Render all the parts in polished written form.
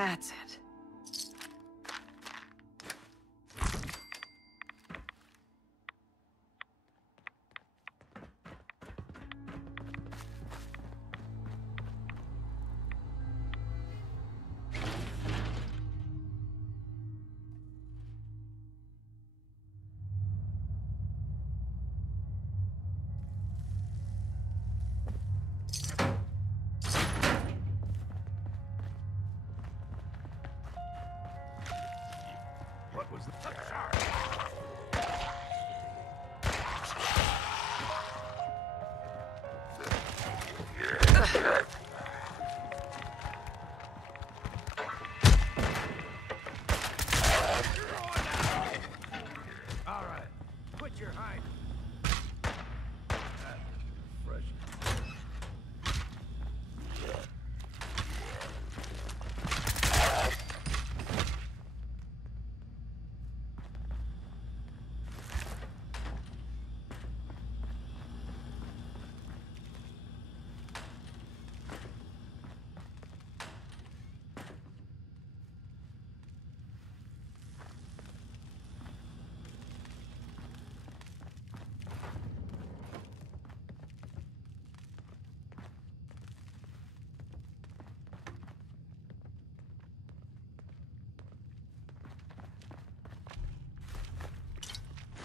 That's it.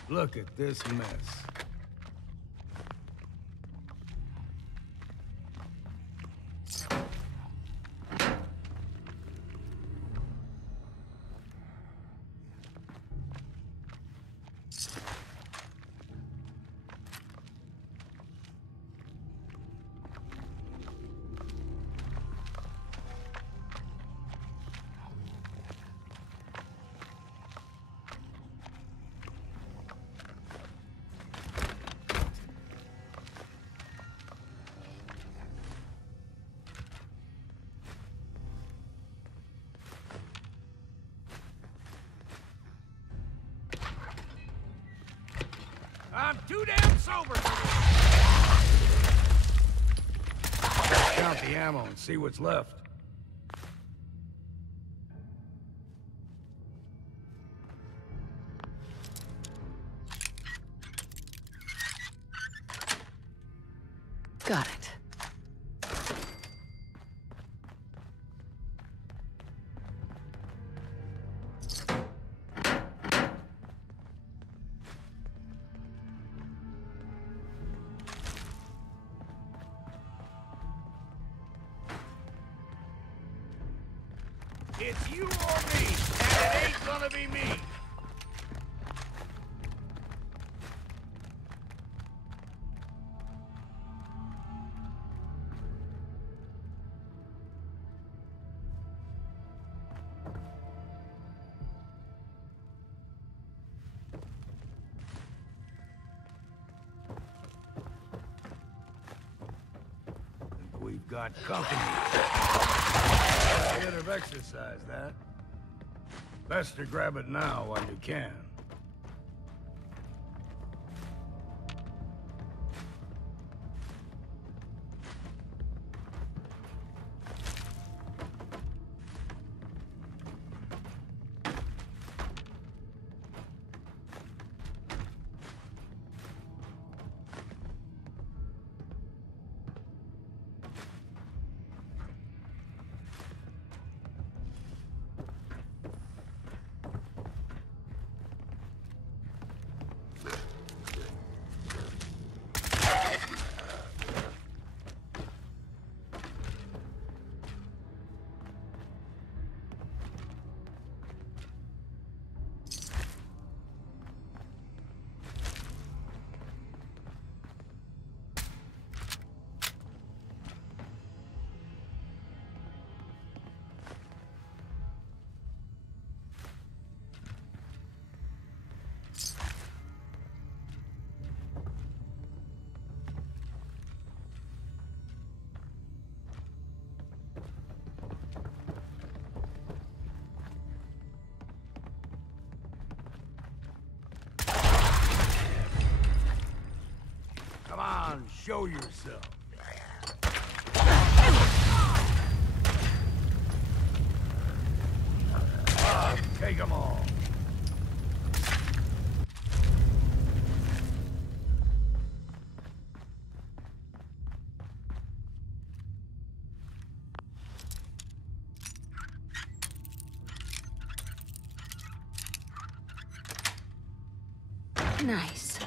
Look at this mess. I'm too damn sober for this. Count the ammo and see what's left. Got it. It's you or me, and it ain't gonna be me. We've got company. A bit of exercise, that. Best to grab it now while you can. Come on, show yourself. Take them all. Nice.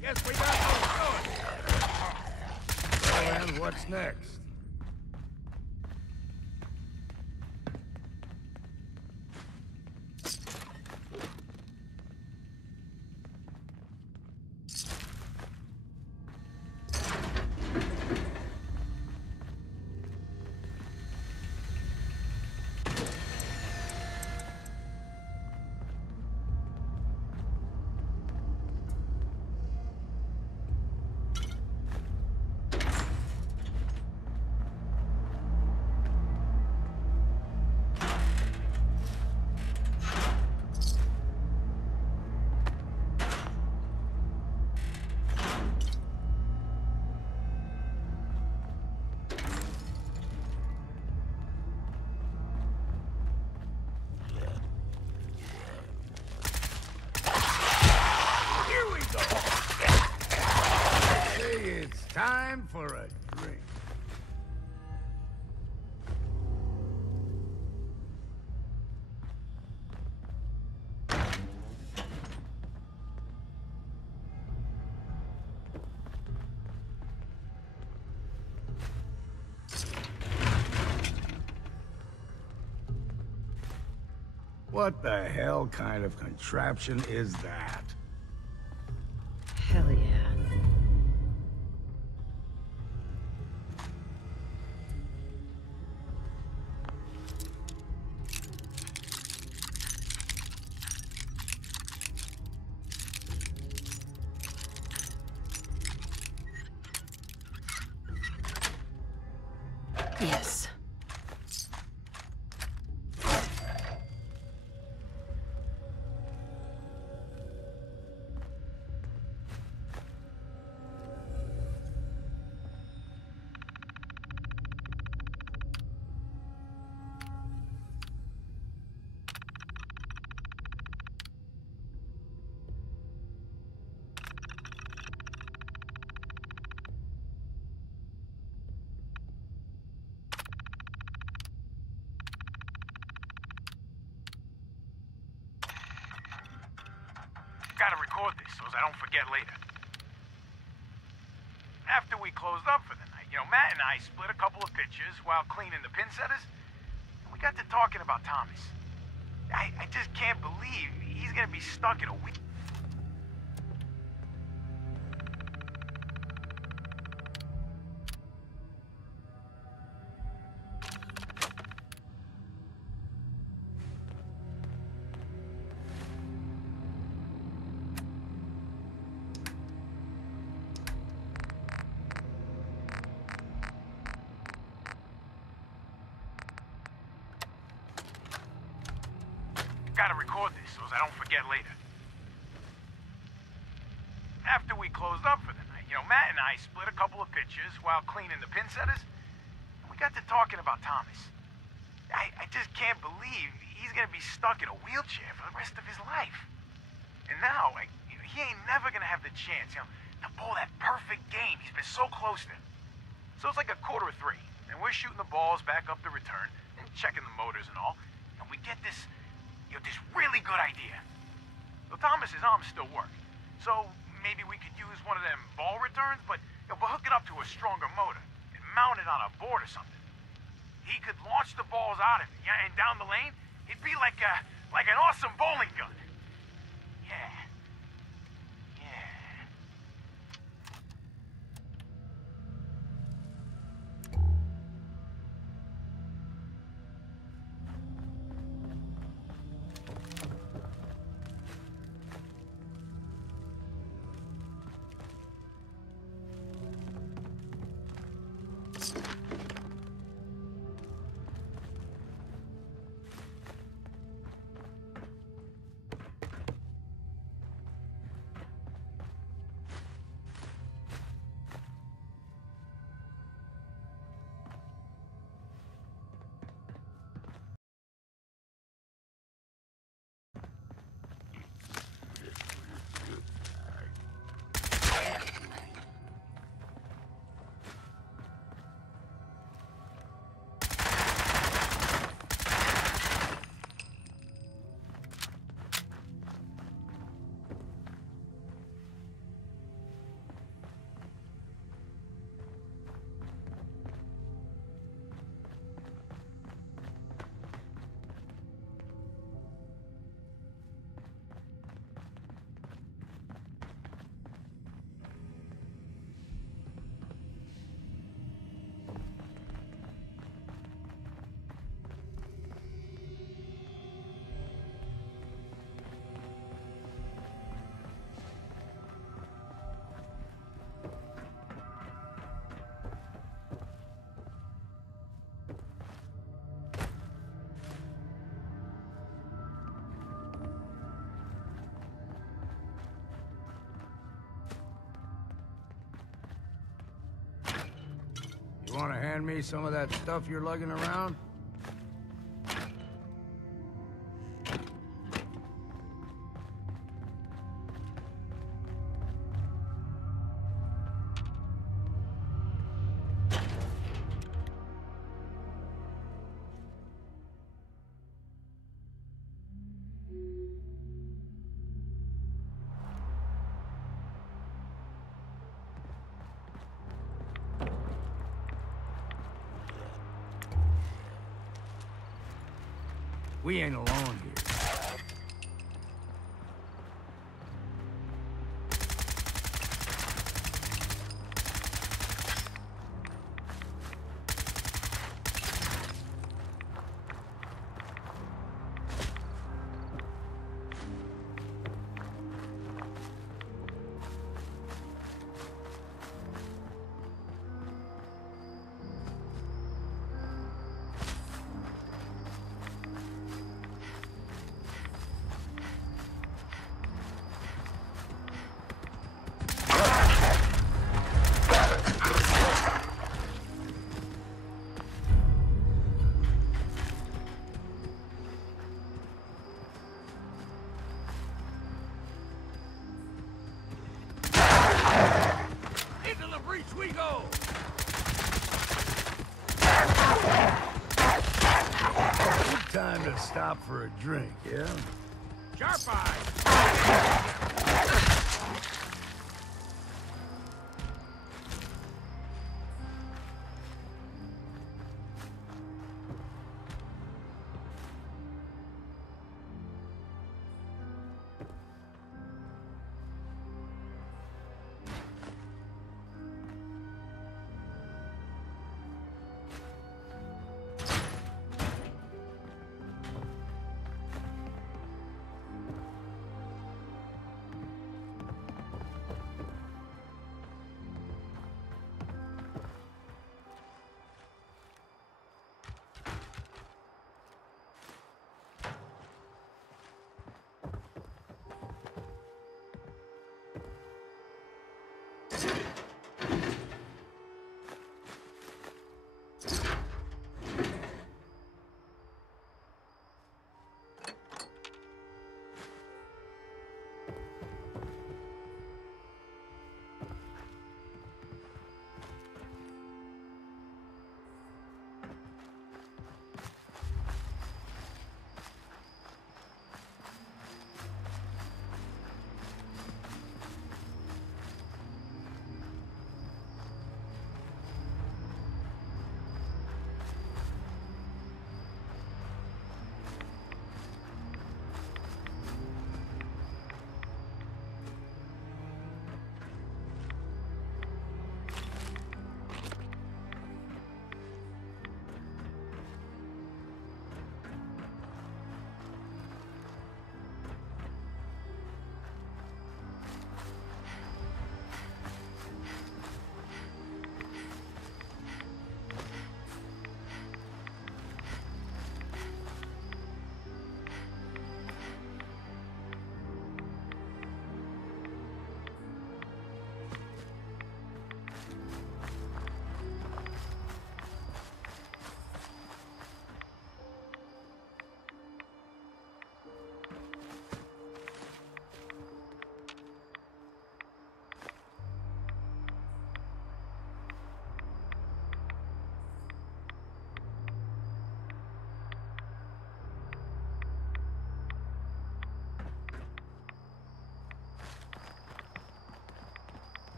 Guess we got no choice. Well, and what's next? Time for a drink. What the hell kind of contraption is that? Hell yeah. Yes. Gotta record this so I don't forget later. After we closed up for the night, Matt and I split a couple of pictures while cleaning the pin setters. And we got to talking about Thomas. I just can't believe he's gonna be stuck in a week. Gotta record this so I don't forget later. After we closed up for the night, Matt and I split a couple of pictures while cleaning the pin setters. And we got to talking about Thomas. I just can't believe he's gonna be stuck in a wheelchair for the rest of his life. And now, he ain't never gonna have the chance, to pull that perfect game he's been so close to. So it's like 2:45, and we're shooting the balls back up the return and checking the motors and all. And we get this really good idea. Well, Thomas's arms still work, so maybe we could use one of them ball returns, but hook it up to a stronger motor and mount it on a board or something. He could launch the balls out of it, yeah, and down the lane, it'd be like an awesome bowling gun. Yeah. You want to hand me some of that stuff you're lugging around? We ain't alone here. We go! Time to stop for a drink, yeah? Sharp eye!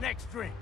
Next drink.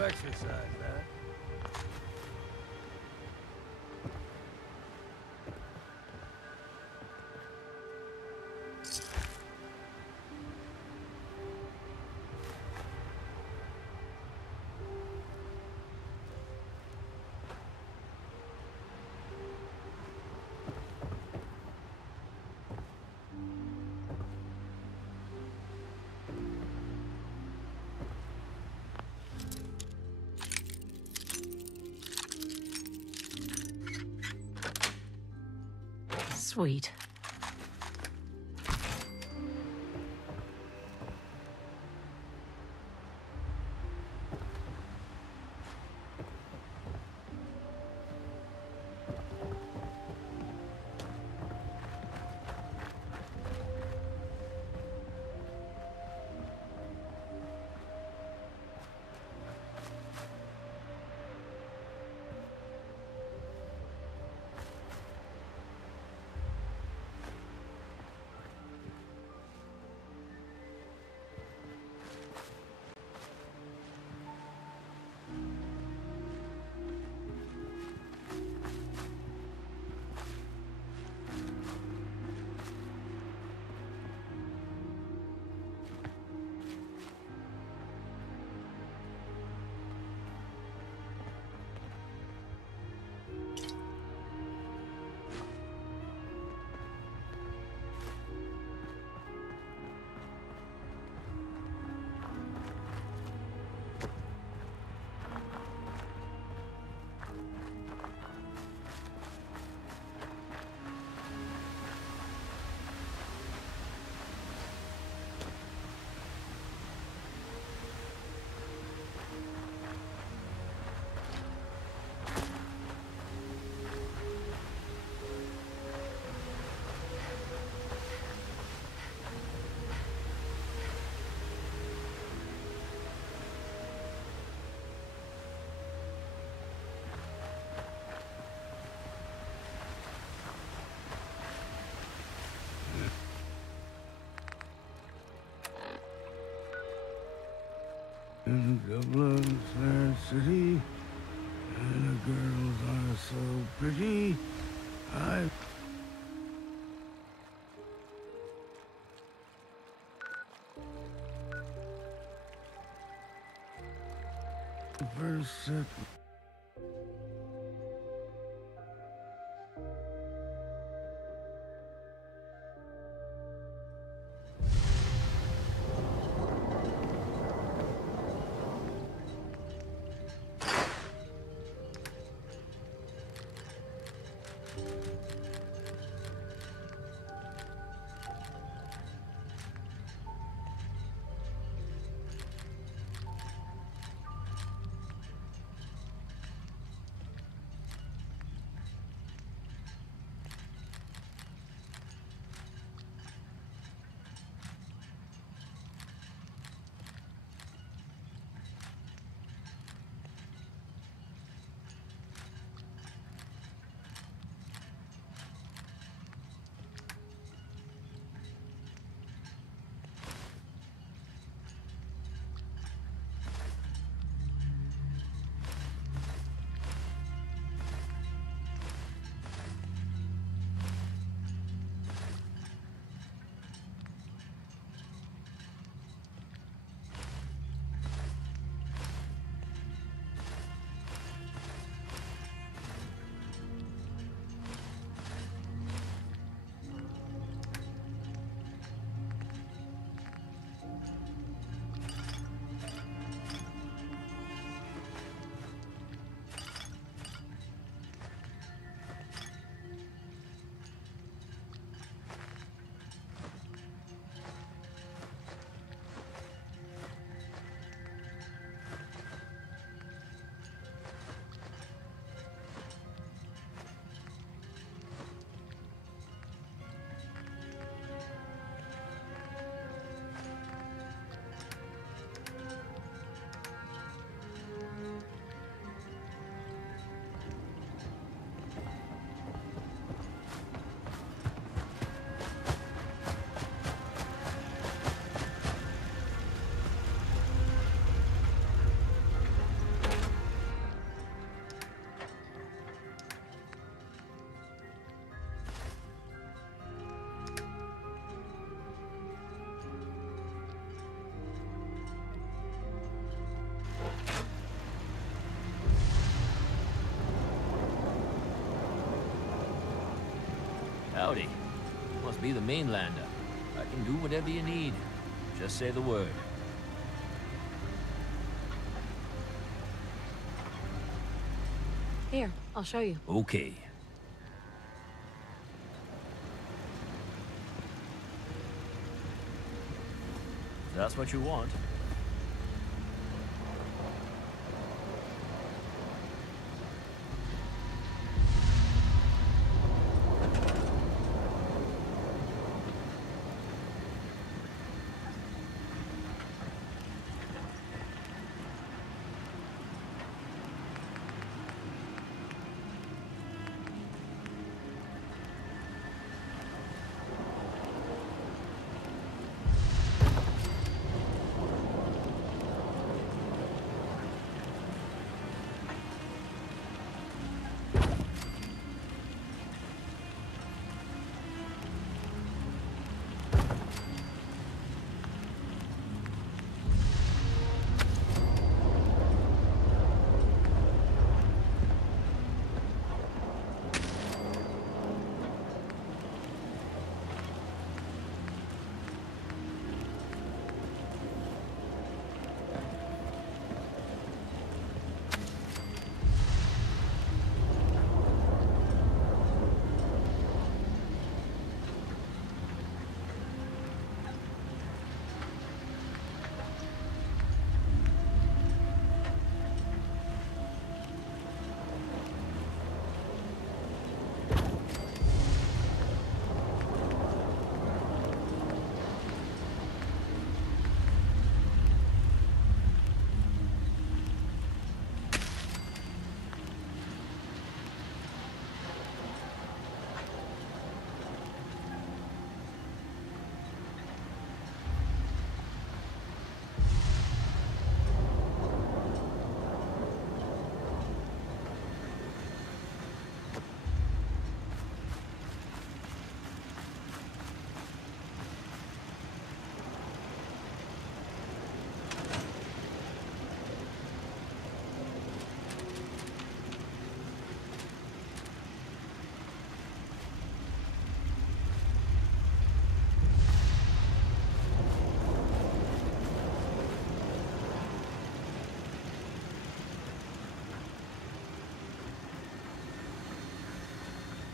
Exercise that. Sweet. Dublin's fair city, and the girls are so pretty. I first set. Howdy. Must be the mainlander. I can do whatever you need. Just say the word. Here, I'll show you. Okay. If that's what you want.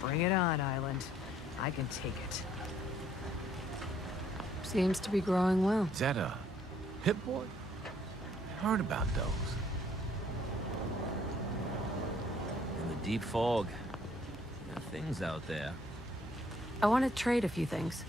Bring it on, Island. I can take it. Seems to be growing well. Is that a Pip-Boy? I heard about those. In the deep fog. There are things out there. I want to trade a few things.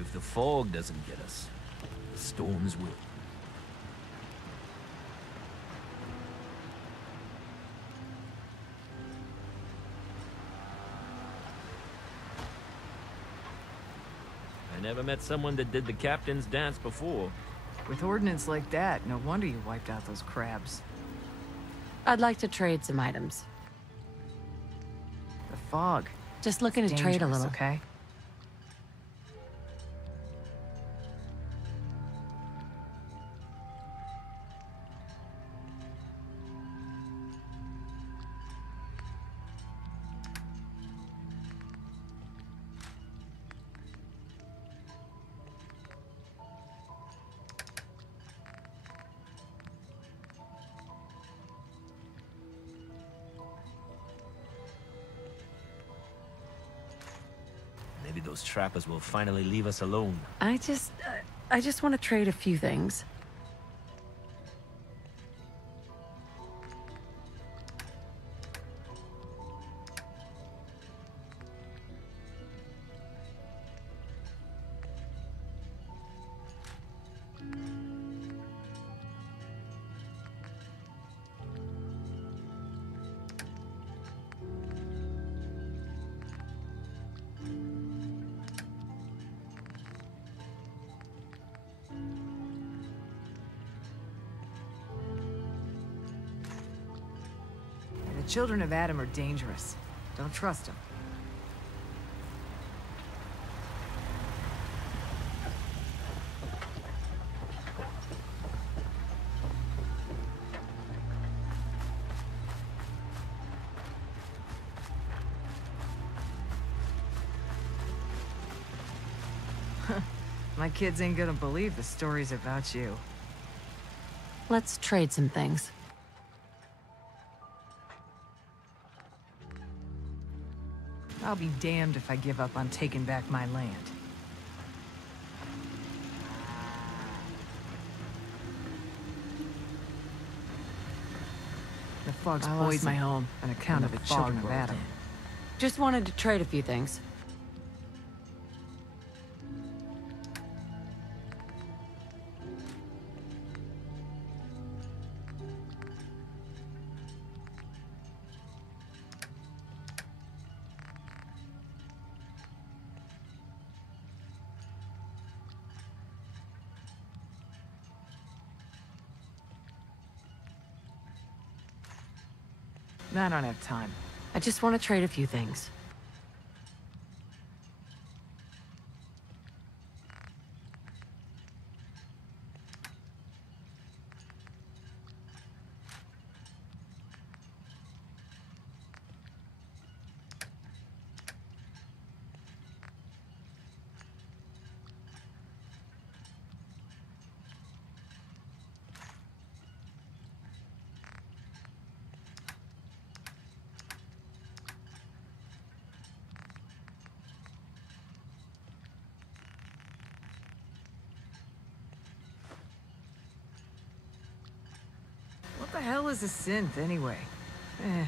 If the fog doesn't get us, the storms will. I never met someone that did the captain's dance before. With ordnance like that, no wonder you wiped out those crabs. I'd like to trade some items. The fog. Just looking to trade a Dangerous, little. okay? Maybe those trappers will finally leave us alone. I just want to trade a few things. The children of Adam are dangerous. Don't trust them. My kids ain't gonna believe the stories about you. Let's trade some things. I'll be damned if I give up on taking back my land. The fog's I lost poison my home on account of the children of Adam. Just wanted to trade a few things. I don't have time. I just want to trade a few things. What the hell is a synth, anyway? Eh.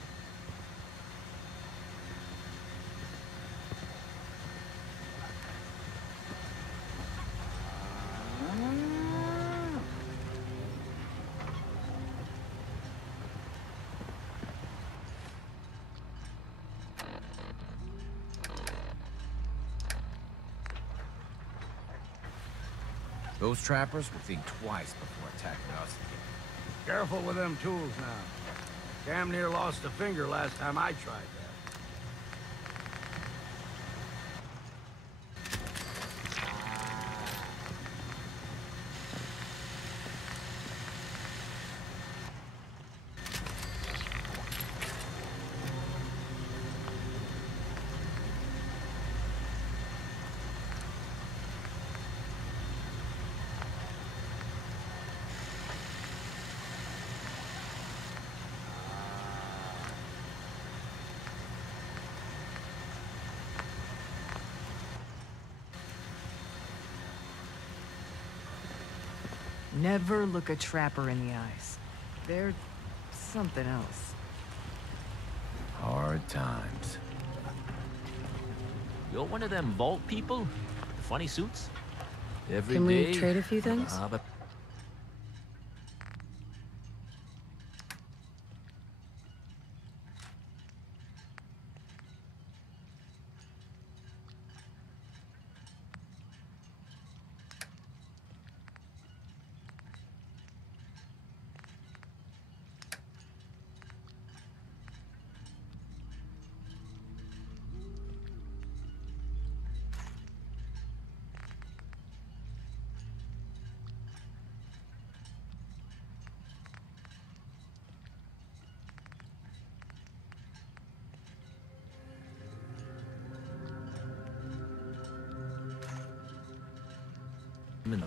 Those trappers will think twice before attacking us again. Careful with them tools now. Damn near lost a finger last time I tried that. Never look a trapper in the eyes. They're something else. Hard times. You're one of them vault people? The funny suits? Every Can we day, trade a few things? but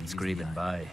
I'm screaming by.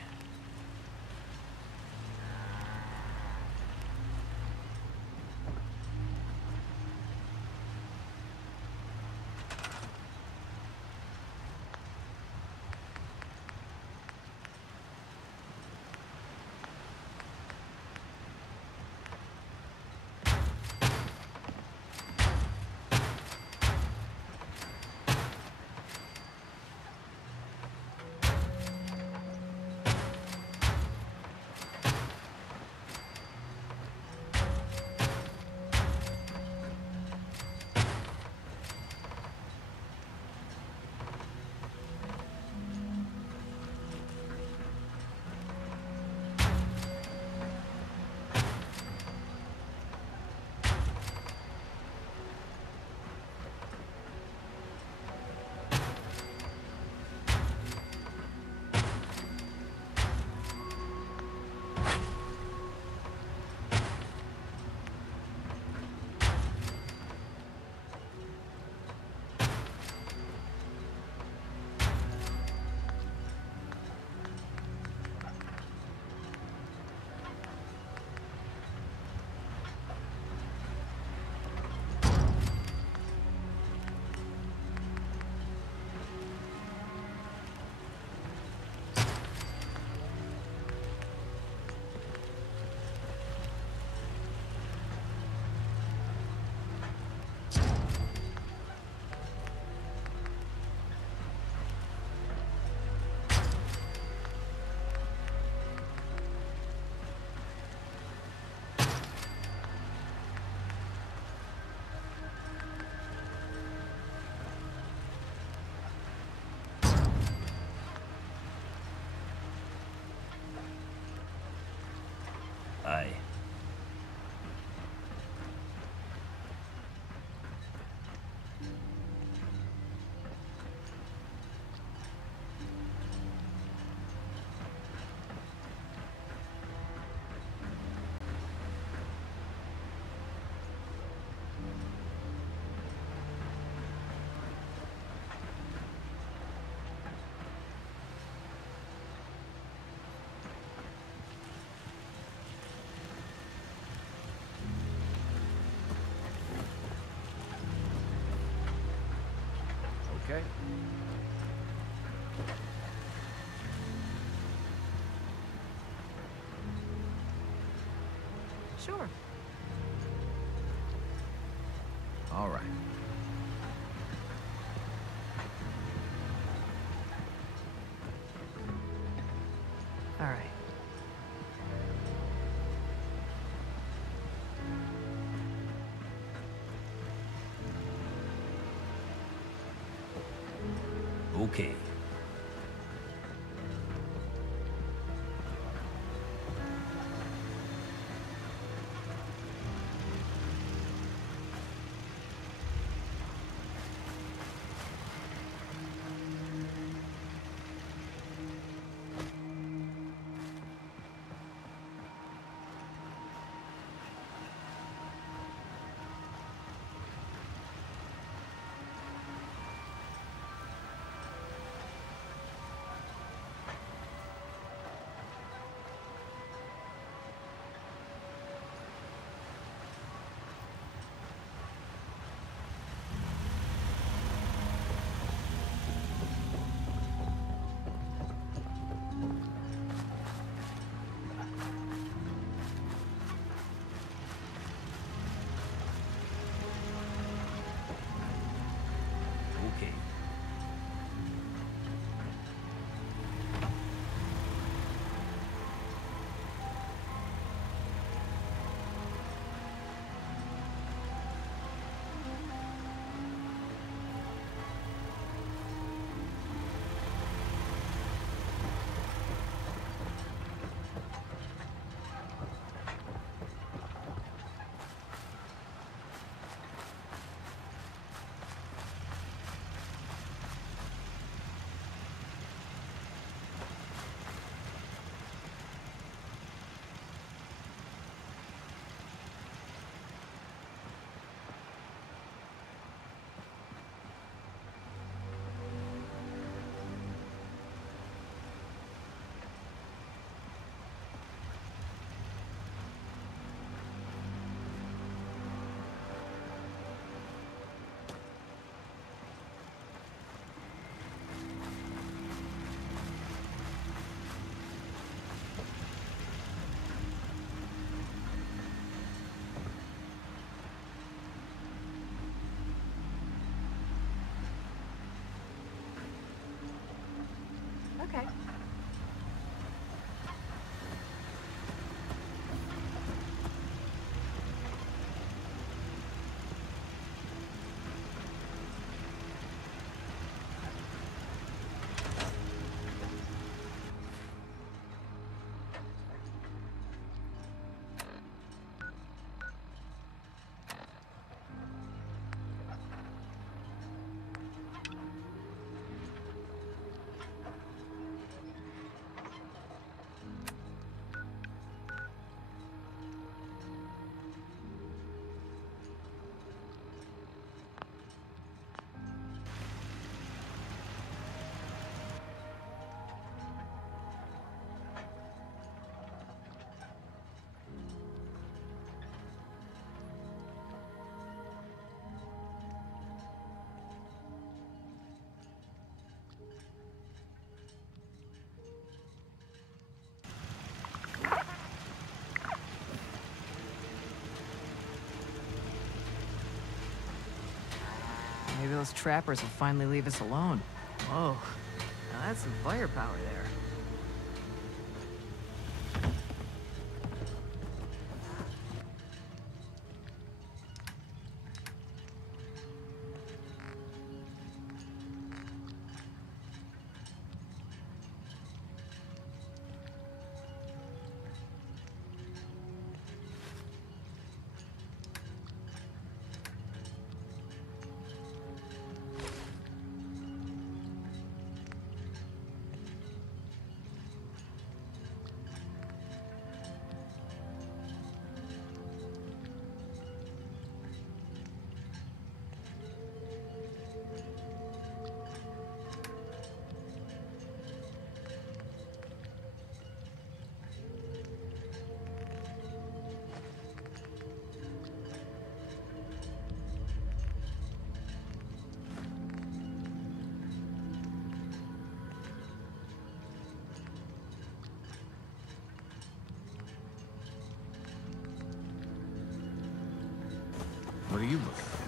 okay? Sure. All right. All right. Okay. Okay. Okay. Maybe those trappers will finally leave us alone. Whoa, now that's some firepower there. What are you looking at?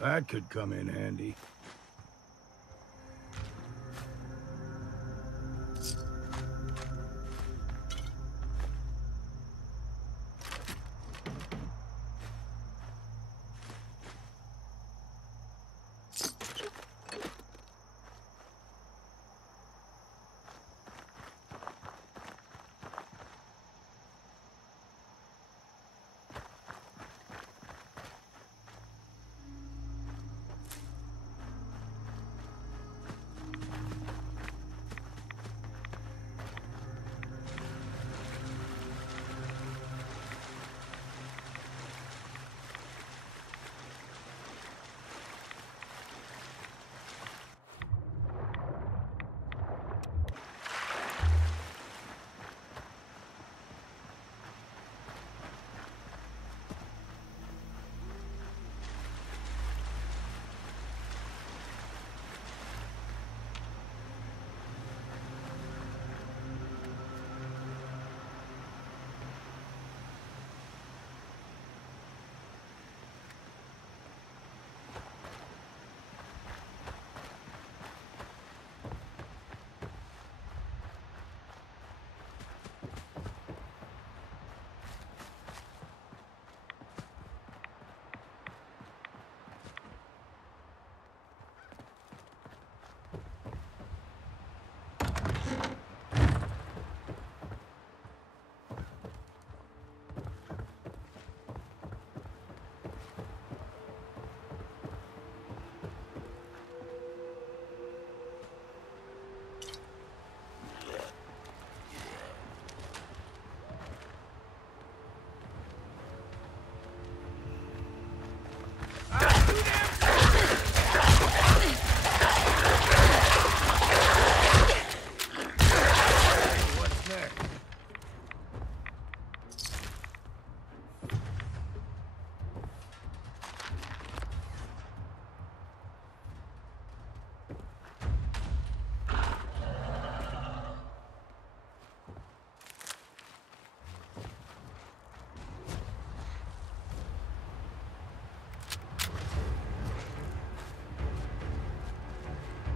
That could come in handy.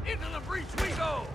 Into the breach we go!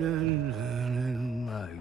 dead and in my grave.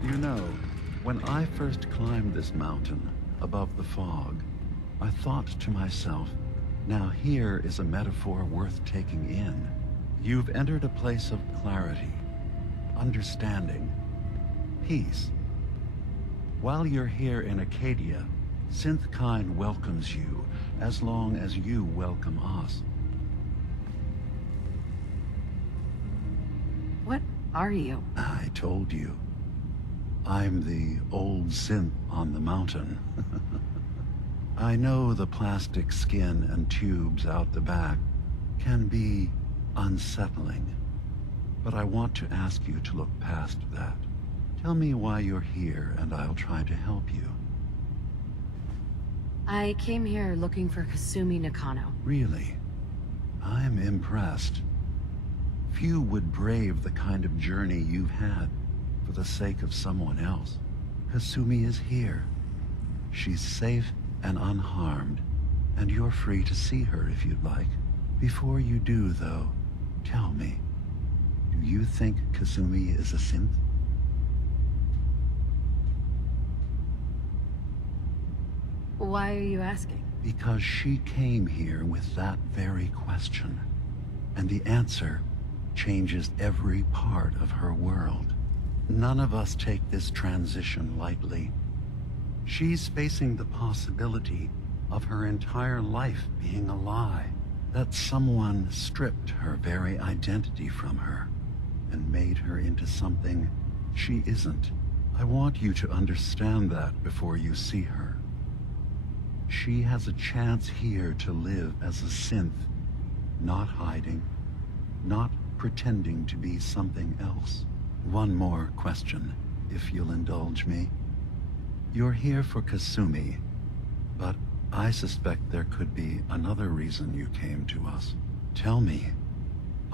You know, when I first climbed this mountain above the fog, I thought to myself, now here is a metaphor worth taking in. You've entered a place of clarity, understanding, peace. While you're here in Acadia, Synthkind welcomes you as long as you welcome us. What are you? I told you. I'm the old synth on the mountain. I know the plastic skin and tubes out the back can be unsettling. But I want to ask you to look past that. Tell me why you're here, and I'll try to help you. I came here looking for Kasumi Nakano. Really? I'm impressed. Few would brave the kind of journey you've had for the sake of someone else. Kasumi is here. She's safe and unharmed, and you're free to see her if you'd like. Before you do, though, tell me, do you think Kasumi is a synth? Why are you asking? Because she came here with that very question, and the answer changes every part of her world. None of us take this transition lightly. She's facing the possibility of her entire life being a lie, that someone stripped her very identity from her and made her into something she isn't. I want you to understand that before you see her. She has a chance here to live as a synth, not hiding, not pretending to be something else. One more question, if you'll indulge me. You're here for Kasumi, but I suspect there could be another reason you came to us. Tell me,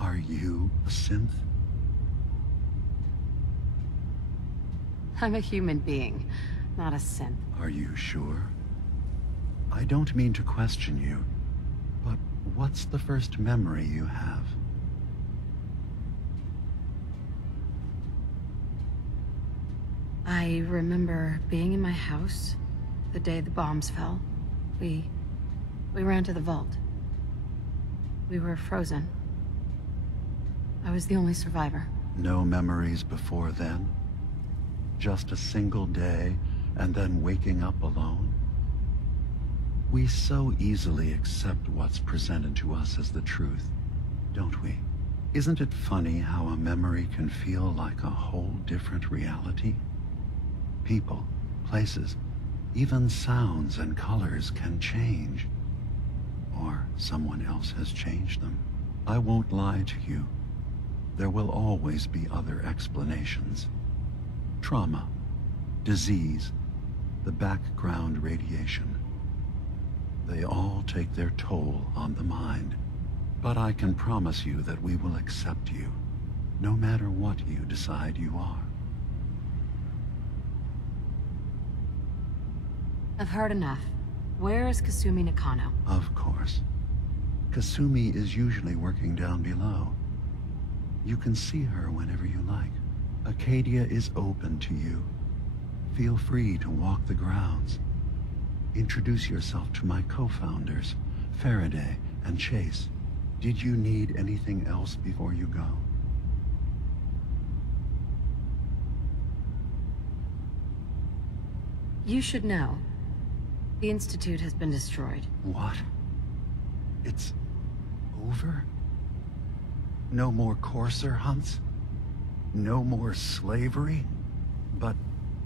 are you a synth? I'm a human being, not a synth. Are you sure? I don't mean to question you, but what's the first memory you have? I remember being in my house the day the bombs fell. We ran to the vault. We were frozen. I was the only survivor. No memories before then? Just a single day, and then waking up alone? We so easily accept what's presented to us as the truth, don't we? Isn't it funny how a memory can feel like a whole different reality? People, places, even sounds and colors can change. Or someone else has changed them. I won't lie to you. There will always be other explanations. Trauma, disease, the background radiation. They all take their toll on the mind. But I can promise you that we will accept you, no matter what you decide you are. I've heard enough. Where is Kasumi Nakano? Of course. Kasumi is usually working down below. You can see her whenever you like. Acadia is open to you. Feel free to walk the grounds. Introduce yourself to my co-founders, Faraday and Chase. Did you need anything else before you go? You should know. The Institute has been destroyed. What? It's over? No more courser hunts? No more slavery? But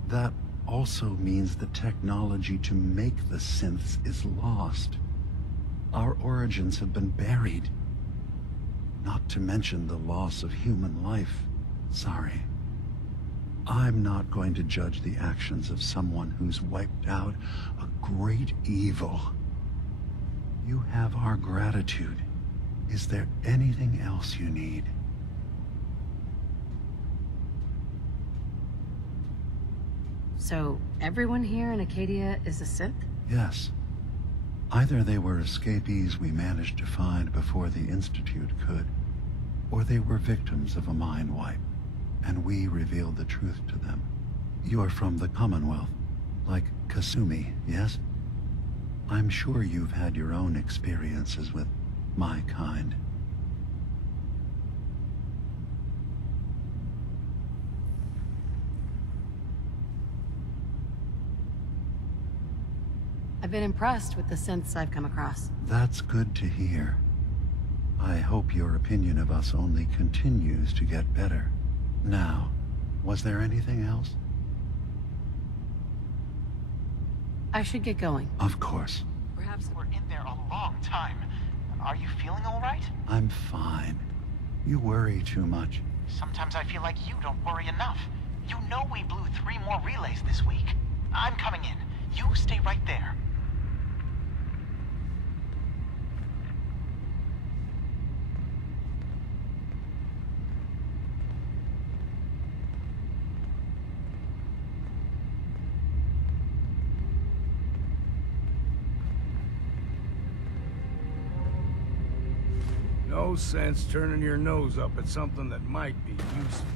that also means the technology to make the synths is lost. Our origins have been buried. Not to mention the loss of human life. Sorry. I'm not going to judge the actions of someone who's wiped out a great evil. You have our gratitude. Is there anything else you need? So, everyone here in Acadia is a synth? Yes. Either they were escapees we managed to find before the Institute could, or they were victims of a mind wipe, and we revealed the truth to them. You're from the Commonwealth, like Kasumi, yes? I'm sure you've had your own experiences with my kind. I've been impressed with the synths I've come across. That's good to hear. I hope your opinion of us only continues to get better. Now, was there anything else? I should get going. Of course. Perhaps we're in there a long time. Are you feeling all right? I'm fine. You worry too much. Sometimes I feel like you don't worry enough. You know we blew 3 more relays this week. I'm coming in. You stay right there. No sense turning your nose up at something that might be useful.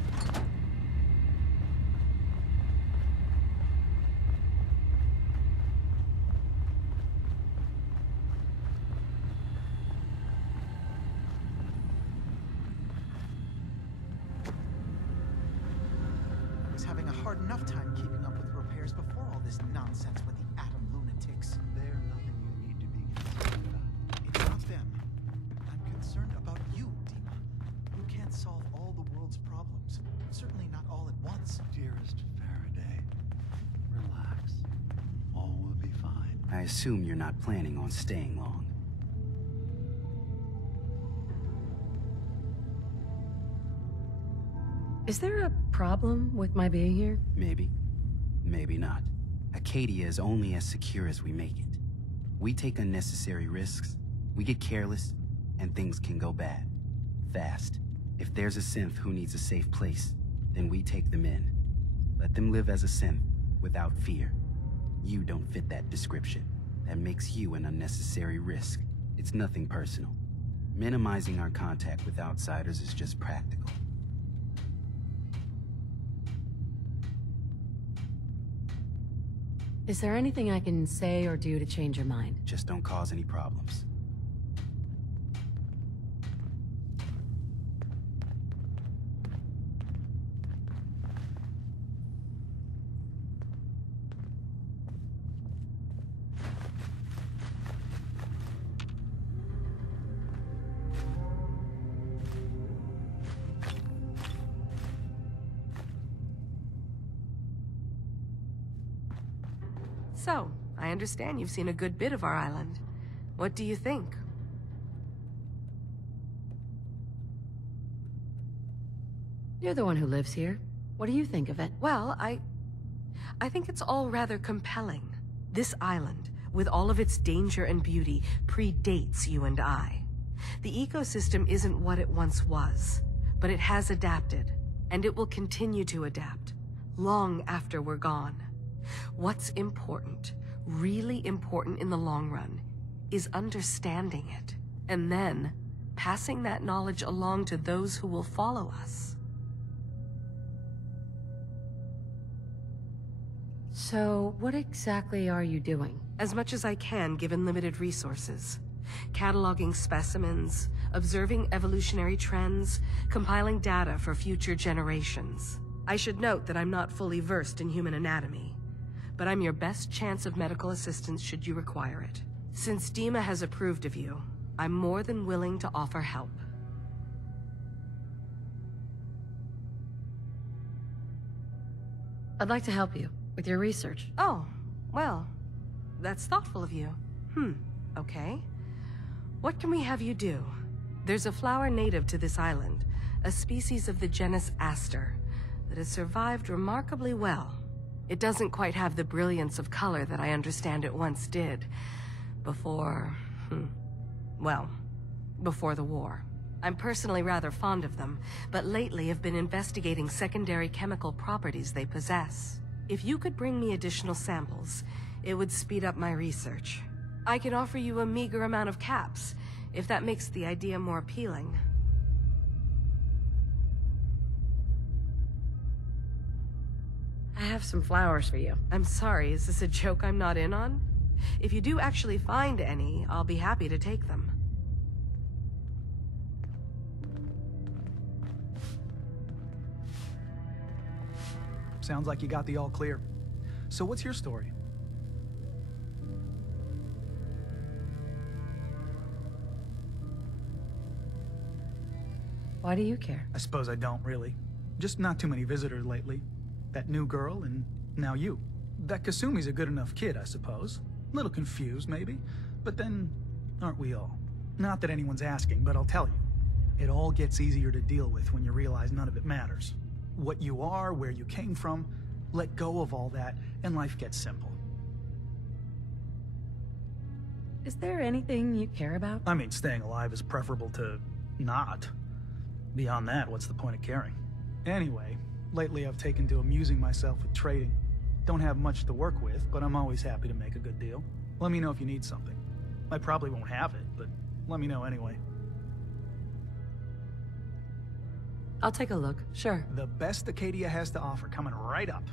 I was having a hard enough time keeping up with repairs before all this nonsense with the atom lunatics. They're nothing you need to be concerned about. It's not them. I'm concerned about you, Dima. You can't solve all the world's problems. Certainly not all at once. Dearest Faraday, relax. All will be fine. I assume you're not planning on staying long. Is there a problem with my being here? Maybe. Maybe not. Acadia is only as secure as we make it. We take unnecessary risks, we get careless, and things can go bad. Fast. If there's a synth who needs a safe place, then we take them in. Let them live as a synth, without fear. You don't fit that description. That makes you an unnecessary risk. It's nothing personal. Minimizing our contact with outsiders is just practical. Is there anything I can say or do to change your mind? Just don't cause any problems. So, I understand you've seen a good bit of our island. What do you think? You're the one who lives here. What do you think of it? Well, I think it's all rather compelling. This island, with all of its danger and beauty, predates you and I. The ecosystem isn't what it once was, but it has adapted, and it will continue to adapt, long after we're gone. What's important, really important in the long run, is understanding it, and then passing that knowledge along to those who will follow us. So, what exactly are you doing? As much as I can, given limited resources. Cataloging specimens, observing evolutionary trends, compiling data for future generations. I should note that I'm not fully versed in human anatomy, but I'm your best chance of medical assistance should you require it. Since Dima has approved of you, I'm more than willing to offer help. I'd like to help you with your research. Oh, well, that's thoughtful of you. Okay. What can we have you do? There's a flower native to this island, a species of the genus Aster, that has survived remarkably well. It doesn't quite have the brilliance of color that I understand it once did. Before the war. I'm personally rather fond of them, but lately have been investigating secondary chemical properties they possess. If you could bring me additional samples, it would speed up my research. I can offer you a meager amount of caps, if that makes the idea more appealing. I have some flowers for you. I'm sorry, is this a joke I'm not in on? If you do actually find any, I'll be happy to take them. Sounds like you got the all clear. So what's your story? Why do you care? I suppose I don't really. Just not too many visitors lately. That new girl and now you. That Kasumi's a good enough kid, I suppose. Little confused, maybe. But then, aren't we all? Not that anyone's asking, but I'll tell you. It all gets easier to deal with when you realize none of it matters. What you are, where you came from, let go of all that, and life gets simple. Is there anything you care about? I mean, staying alive is preferable to not. Beyond that, what's the point of caring? Anyway, lately I've taken to amusing myself with trading. Don't have much to work with, but I'm always happy to make a good deal. Let me know if you need something. I probably won't have it, but let me know anyway. I'll take a look, sure. The best Acadia has to offer coming right up.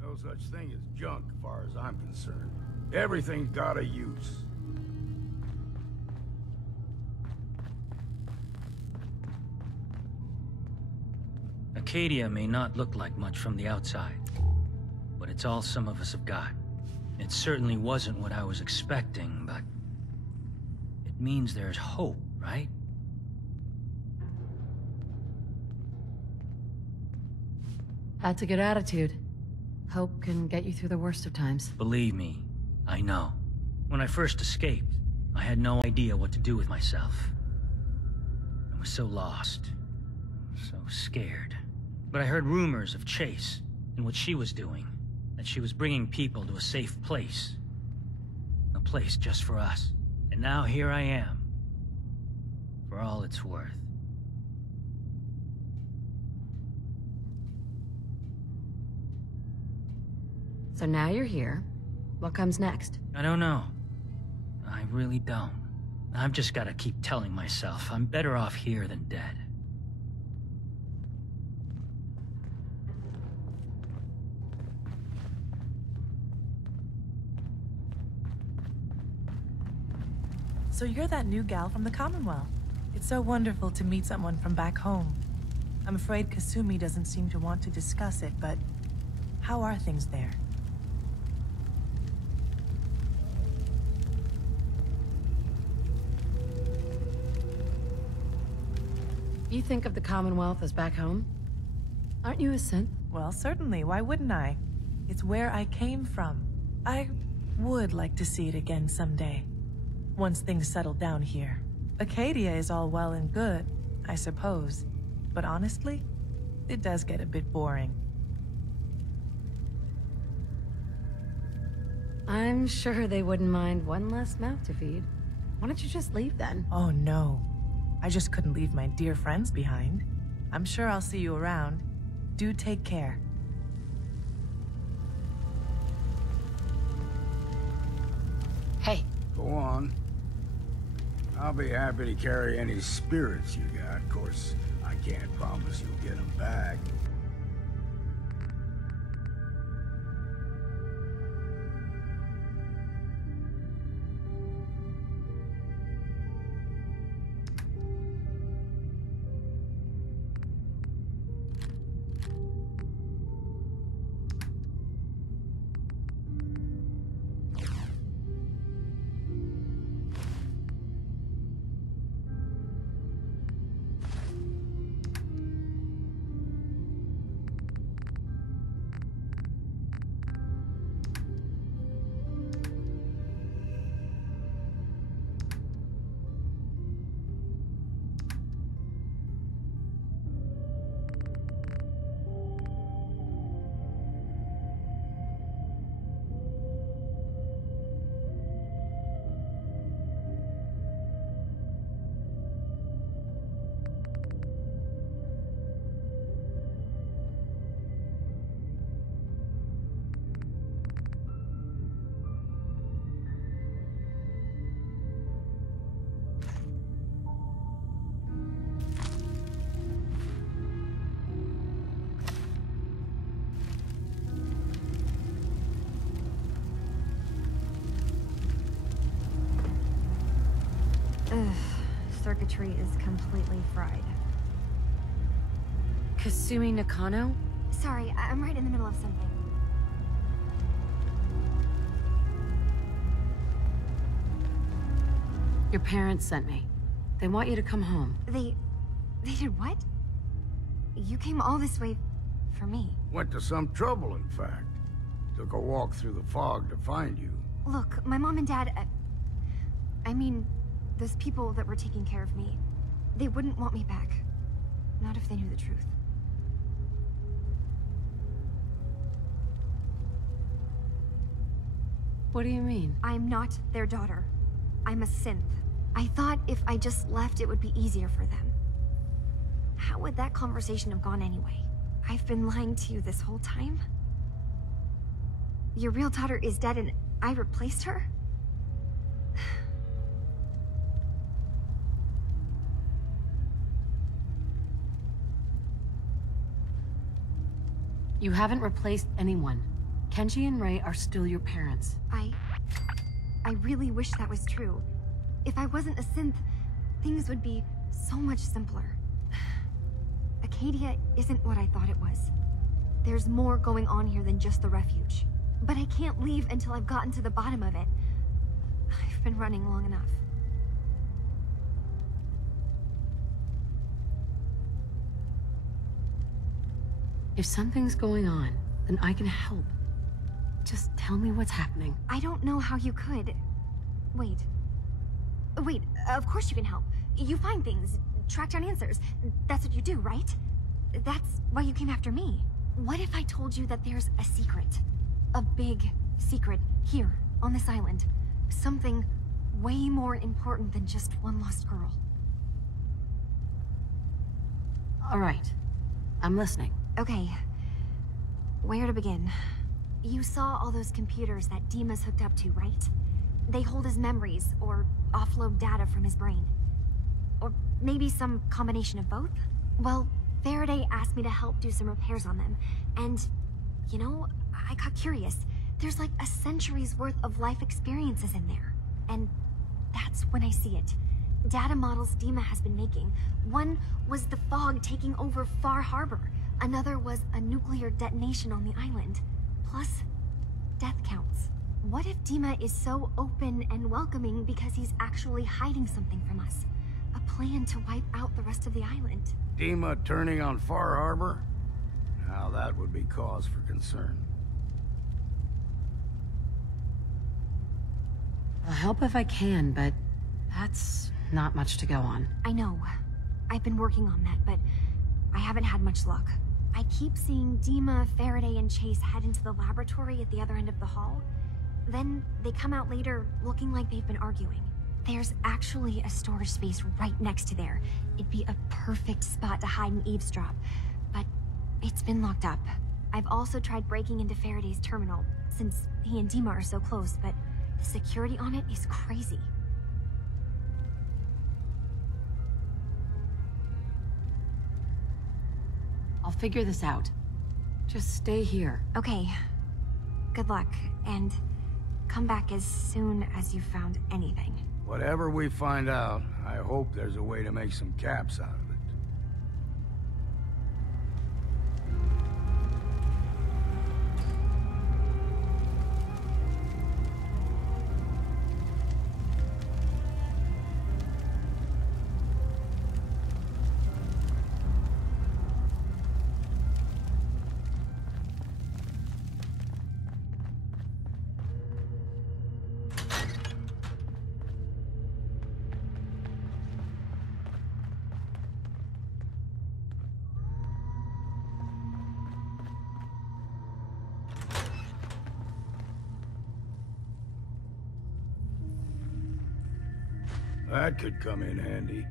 No such thing as junk, as far as I'm concerned. Everything's got a use. Acadia may not look like much from the outside, but it's all some of us have got. It certainly wasn't what I was expecting, but it means there's hope, right? That's a good attitude. Hope can get you through the worst of times. Believe me, I know. When I first escaped, I had no idea what to do with myself. I was so lost, so scared. But I heard rumors of Chase and what she was doing, that she was bringing people to a safe place. A place just for us. And now here I am, for all it's worth. So now you're here. What comes next? I don't know. I really don't. I've just gotta keep telling myself I'm better off here than dead. So you're that new gal from the Commonwealth. It's so wonderful to meet someone from back home. I'm afraid Kasumi doesn't seem to want to discuss it, but how are things there? You think of the Commonwealth as back home? Aren't you a synth? Well, certainly. Why wouldn't I? It's where I came from. I would like to see it again someday. Once things settle down here. Acadia is all well and good, I suppose. But honestly, it does get a bit boring. I'm sure they wouldn't mind one less mouth to feed. Why don't you just leave then? Oh no. I just couldn't leave my dear friends behind. I'm sure I'll see you around. Do take care. Hey. Go on. I'll be happy to carry any spirits you got. Of course, I can't promise you'll get them back. Circuitry is completely fried. Kasumi Nakano? Sorry, I'm right in the middle of something. Your parents sent me. They want you to come home. They did what? You came all this way for me. Went to some trouble, in fact. Took a walk through the fog to find you. Look, my mom and dad... I mean, those people that were taking care of me, they wouldn't want me back. Not if they knew the truth. What do you mean? I'm not their daughter. I'm a synth. I thought if I just left, it would be easier for them. How would that conversation have gone anyway? I've been lying to you this whole time? Your real daughter is dead and I replaced her? You haven't replaced anyone. Kenji and Ray are still your parents. I really wish that was true. If I wasn't a synth, things would be so much simpler. Acadia isn't what I thought it was. There's more going on here than just the refuge. But I can't leave until I've gotten to the bottom of it. I've been running long enough. If something's going on, then I can help. Just tell me what's happening. I don't know how you could. Wait, of course you can help. You find things, track down answers. That's what you do, right? That's why you came after me. What if I told you that there's a secret? A big secret here, on this island. Something way more important than just one lost girl. All right, I'm listening. Okay, where to begin? You saw all those computers that Dima's hooked up to, right? They hold his memories, or offload data from his brain. Or maybe some combination of both? Well, Faraday asked me to help do some repairs on them, and, you know, I got curious. There's like a century's worth of life experiences in there. And that's when I see it. Data models Dima has been making. One was the fog taking over Far Harbour. Another was a nuclear detonation on the island. Plus, death counts. What if Dima is so open and welcoming because he's actually hiding something from us? A plan to wipe out the rest of the island. Dima turning on Far Harbor? Now that would be cause for concern. I'll help if I can, but that's not much to go on. I know. I've been working on that, but I haven't had much luck. I keep seeing Dima, Faraday, and Chase head into the laboratory at the other end of the hall. Then they come out later looking like they've been arguing. There's actually a storage space right next to there. It'd be a perfect spot to hide and eavesdrop, but it's been locked up. I've also tried breaking into Faraday's terminal, since he and Dima are so close, but the security on it is crazy. I'll figure this out. Just stay here. Okay. Good luck, and come back as soon as you've found anything. Whatever we find out, I hope there's a way to make some caps out of it. That could come in handy.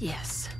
Yes.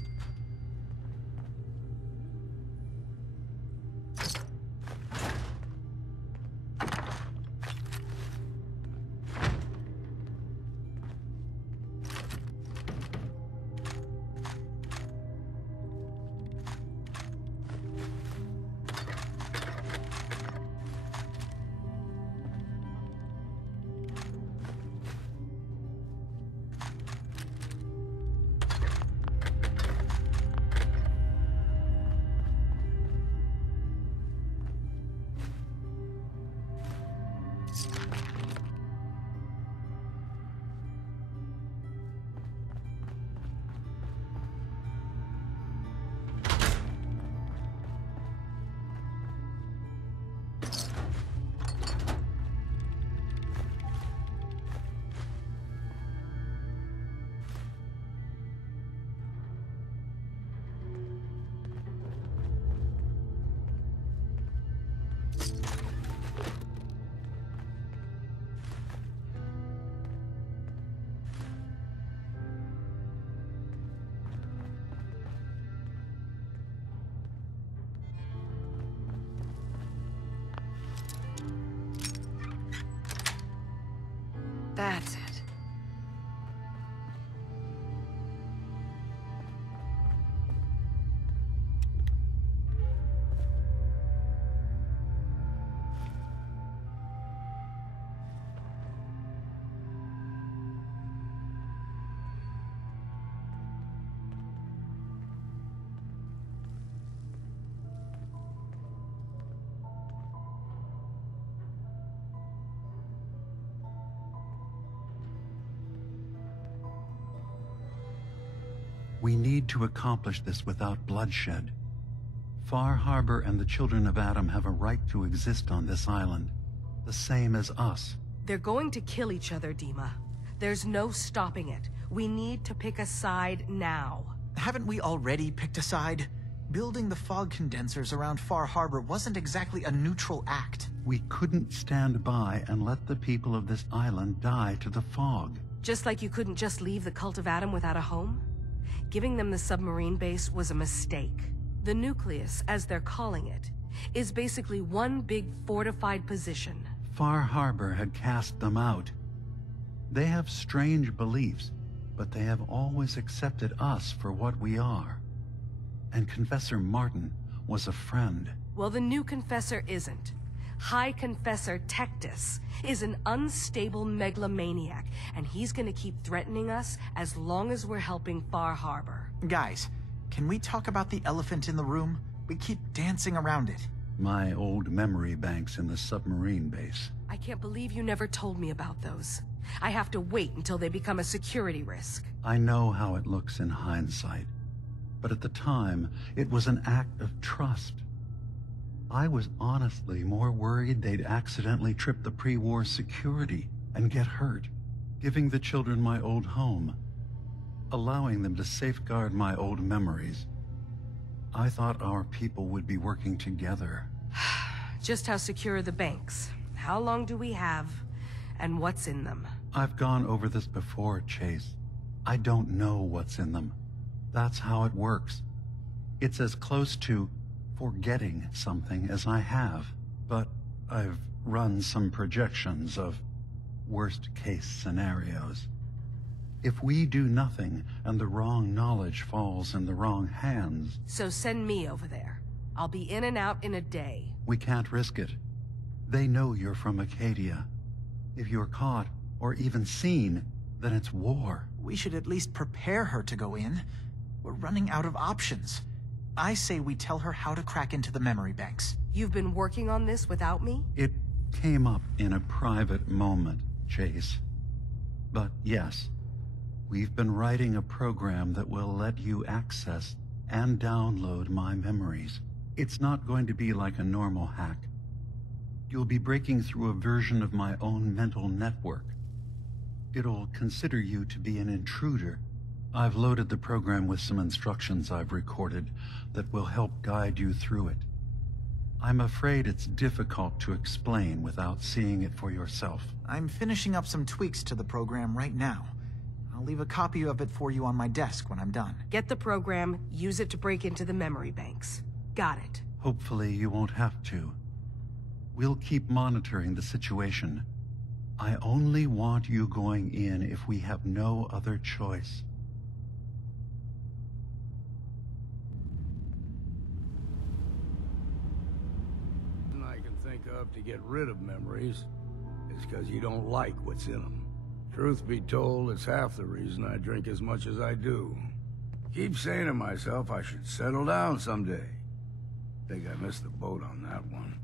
That's it. We need to accomplish this without bloodshed. Far Harbor and the children of Adam have a right to exist on this island, the same as us. They're going to kill each other, Dima. There's no stopping it. We need to pick a side now. Haven't we already picked a side? Building the fog condensers around Far Harbor wasn't exactly a neutral act. We couldn't stand by and let the people of this island die to the fog. Just like you couldn't just leave the Cult of Adam without a home? Giving them the submarine base was a mistake. The nucleus, as they're calling it, is basically one big fortified position. Far Harbor had cast them out. They have strange beliefs, but they have always accepted us for what we are. And Confessor Martin was a friend. Well, the new Confessor isn't. High Confessor Tectus is an unstable megalomaniac, and he's gonna keep threatening us as long as we're helping Far Harbor. Guys, can we talk about the elephant in the room? We keep dancing around it. My old memory banks in the submarine base. I can't believe you never told me about those. I have to wait until they become a security risk. I know how it looks in hindsight, but at the time, it was an act of trust. I was honestly more worried they'd accidentally trip the pre-war security and get hurt, giving the children my old home, allowing them to safeguard my old memories. I thought our people would be working together. Just how secure are the banks? How long do we have? And what's in them? I've gone over this before, Chase. I don't know what's in them. That's how it works. It's as close to forgetting something as I have, but I've run some projections of worst-case scenarios. If we do nothing and the wrong knowledge falls in the wrong hands... So send me over there. I'll be in and out in a day. We can't risk it. They know you're from Acadia. If you're caught, or even seen, then it's war. We should at least prepare her to go in. We're running out of options. I say we tell her how to crack into the memory banks. You've been working on this without me? It came up in a private moment, Chase. But yes, we've been writing a program that will let you access and download my memories. It's not going to be like a normal hack. You'll be breaking through a version of my own mental network. It'll consider you to be an intruder. I've loaded the program with some instructions I've recorded that will help guide you through it. I'm afraid it's difficult to explain without seeing it for yourself. I'm finishing up some tweaks to the program right now. I'll leave a copy of it for you on my desk when I'm done. Get the program, use it to break into the memory banks. Got it. Hopefully you won't have to. We'll keep monitoring the situation. I only want you going in if we have no other choice. To get rid of memories is because you don't like what's in them. Truth be told, it's half the reason I drink as much as I do. Keep saying to myself I should settle down someday. Think I missed the boat on that one.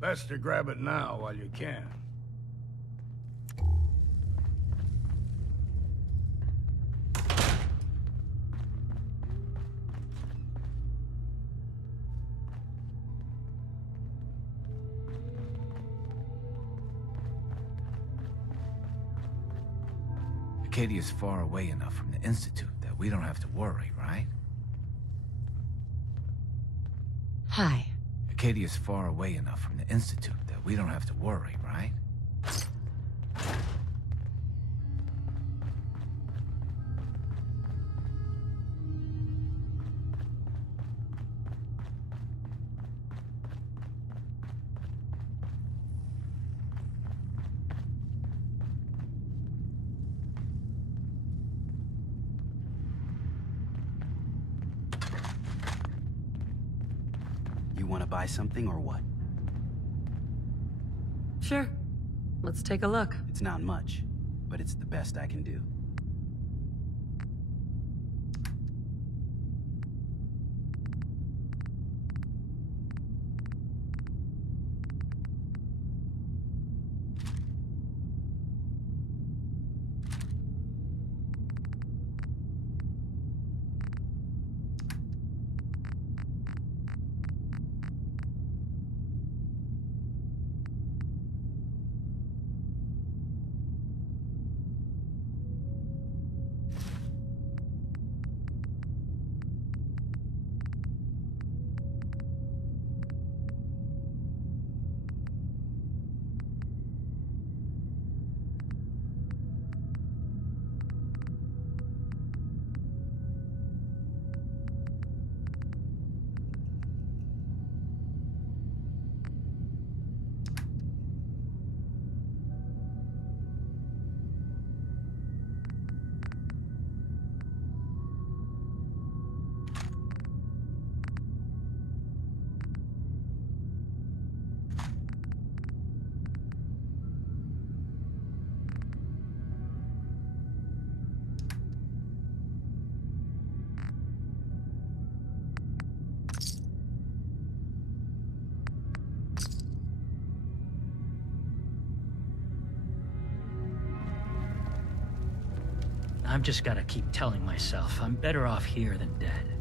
Best to grab it now while you can. Acadia's far away enough from the Institute that we don't have to worry, right? Hi. Acadia's far away enough from the Institute that we don't have to worry, right? You want to buy something or what? Sure. Let's take a look. It's not much, but it's the best I can do. I've just gotta keep telling myself I'm better off here than dead.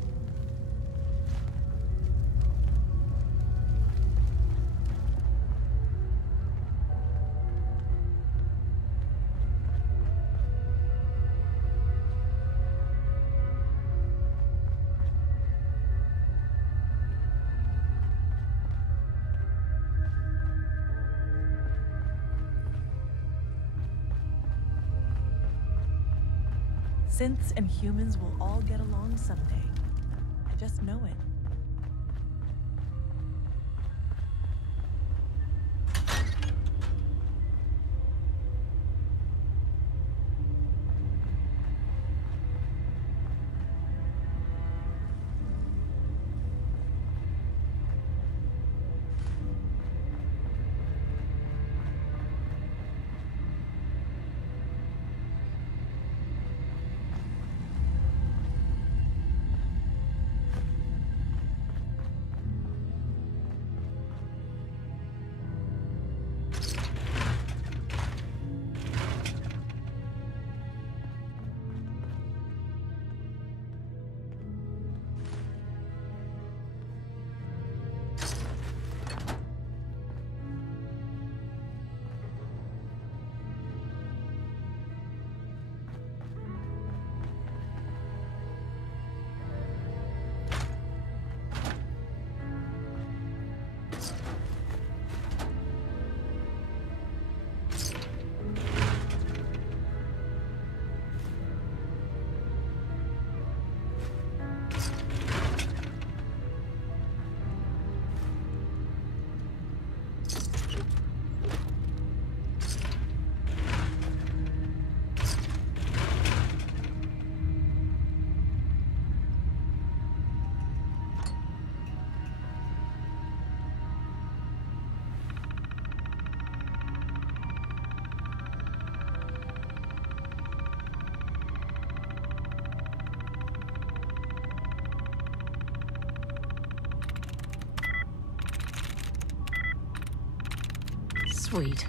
Synths and humans will all get along someday. I just know it. Sweet.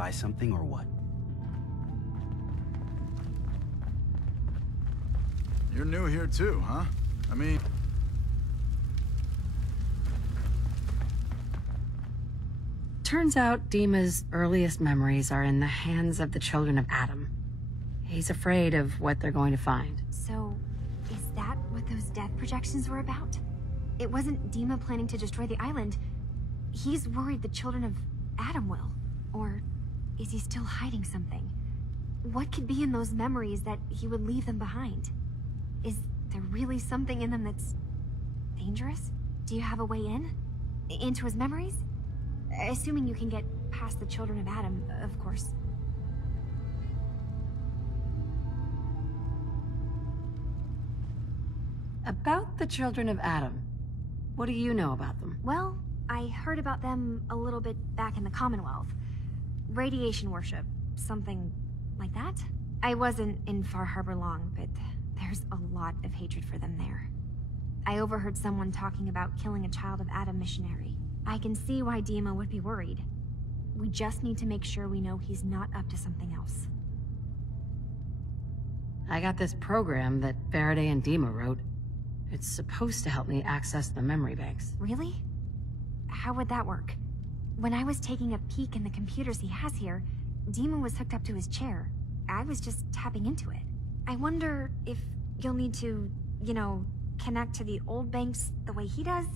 buy something or what? You're new here too, huh? I mean... Turns out Dima's earliest memories are in the hands of the children of Adam. He's afraid of what they're going to find. So, is that what those death projections were about? It wasn't Dima planning to destroy the island. He's worried the children of Adam will. Or is he still hiding something? What could be in those memories that he would leave them behind? Is there really something in them that's dangerous? Do you have a way in? Into his memories? Assuming you can get past the children of Adam, of course. About the children of Adam, what do you know about them? Well, I heard about them a little bit back in the Commonwealth. Radiation worship, something like that. I wasn't in Far Harbor long, but there's a lot of hatred for them there. I overheard someone talking about killing a child of Adam missionary. I can see why Dima would be worried. We just need to make sure we know he's not up to something else. I got this program that Faraday and Dima wrote. It's supposed to help me access the memory banks. Really? How would that work? When I was taking a peek in the computers he has here, Dima was hooked up to his chair. I was just tapping into it. I wonder if you'll need to, connect to the old banks the way he does?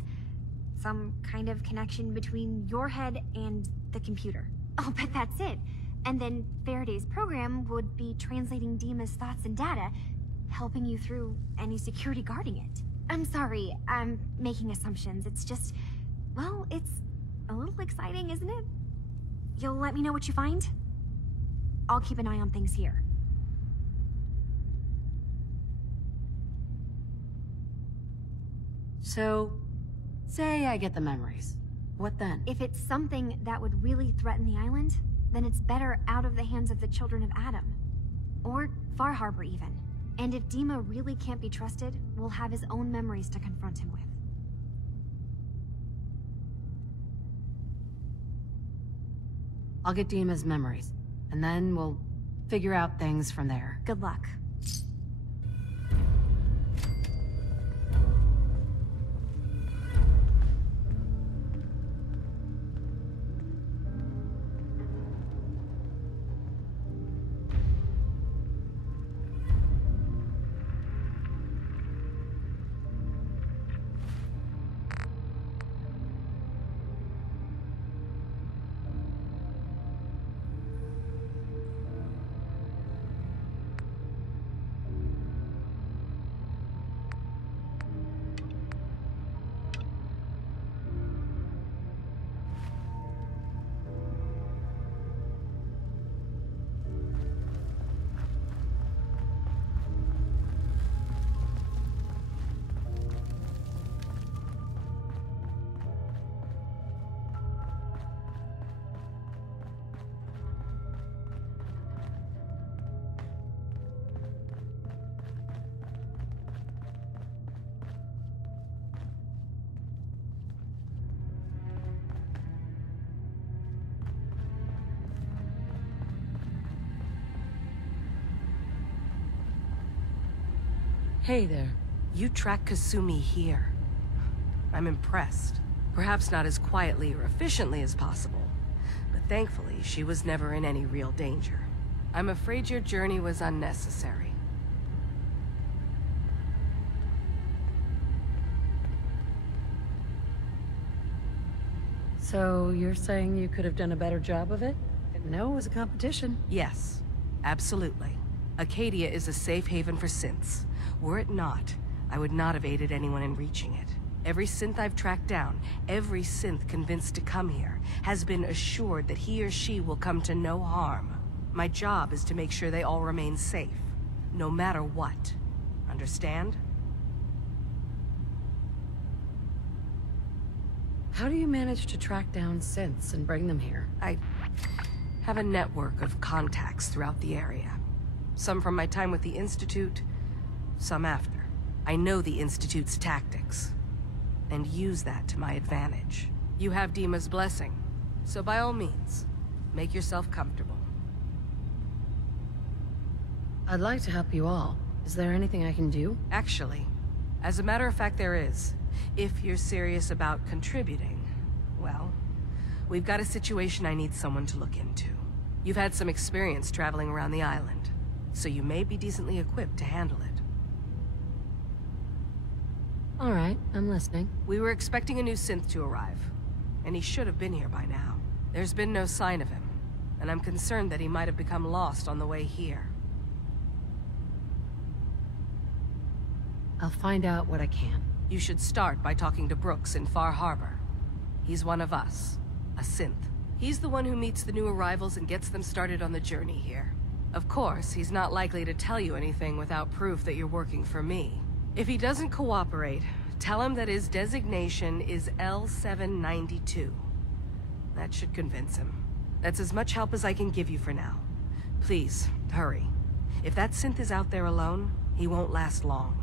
Some kind of connection between your head and the computer. Oh, but that's it. And then Faraday's program would be translating Dima's thoughts and data, helping you through any security guarding it. I'm sorry, I'm making assumptions. It's just, well, it's a little exciting, isn't it? You'll let me know what you find? I'll keep an eye on things here. So, say I get the memories. What then? If it's something that would really threaten the island, then it's better out of the hands of the children of Adam. Or Far Harbor, even. And if Dima really can't be trusted, we'll have his own memories to confront him with. I'll get Dima's memories, and then we'll figure out things from there. Good luck. Hey there. You track Kasumi here. I'm impressed. Perhaps not as quietly or efficiently as possible, but thankfully she was never in any real danger. I'm afraid your journey was unnecessary. So you're saying you could have done a better job of it? Didn't know it was a competition. Yes, absolutely. Acadia is a safe haven for synths. Were it not, I would not have aided anyone in reaching it. Every synth I've tracked down, every synth convinced to come here, has been assured that he or she will come to no harm. My job is to make sure they all remain safe, no matter what. Understand? How do you manage to track down synths and bring them here? I have a network of contacts throughout the area. Some from my time with the Institute, some after. I know the Institute's tactics, and use that to my advantage. You have Dima's blessing, so by all means, Make yourself comfortable. I'd like to help you all. Is there anything I can do? Actually, as a matter of fact, there is. If you're serious about contributing, well, we've got a situation I need someone to look into. You've had some experience traveling around the island, so you may be decently equipped to handle it. All right, I'm listening. We were expecting a new synth to arrive, and he should have been here by now. There's been no sign of him, and I'm concerned that he might have become lost on the way here. I'll find out what I can. You should start by talking to Brooks in Far Harbor. He's one of us, a synth. He's the one who meets the new arrivals and gets them started on the journey here. Of course, he's not likely to tell you anything without proof that you're working for me. If he doesn't cooperate, tell him that his designation is L792. That should convince him. That's as much help as I can give you for now. Please, hurry. If that synth is out there alone, he won't last long.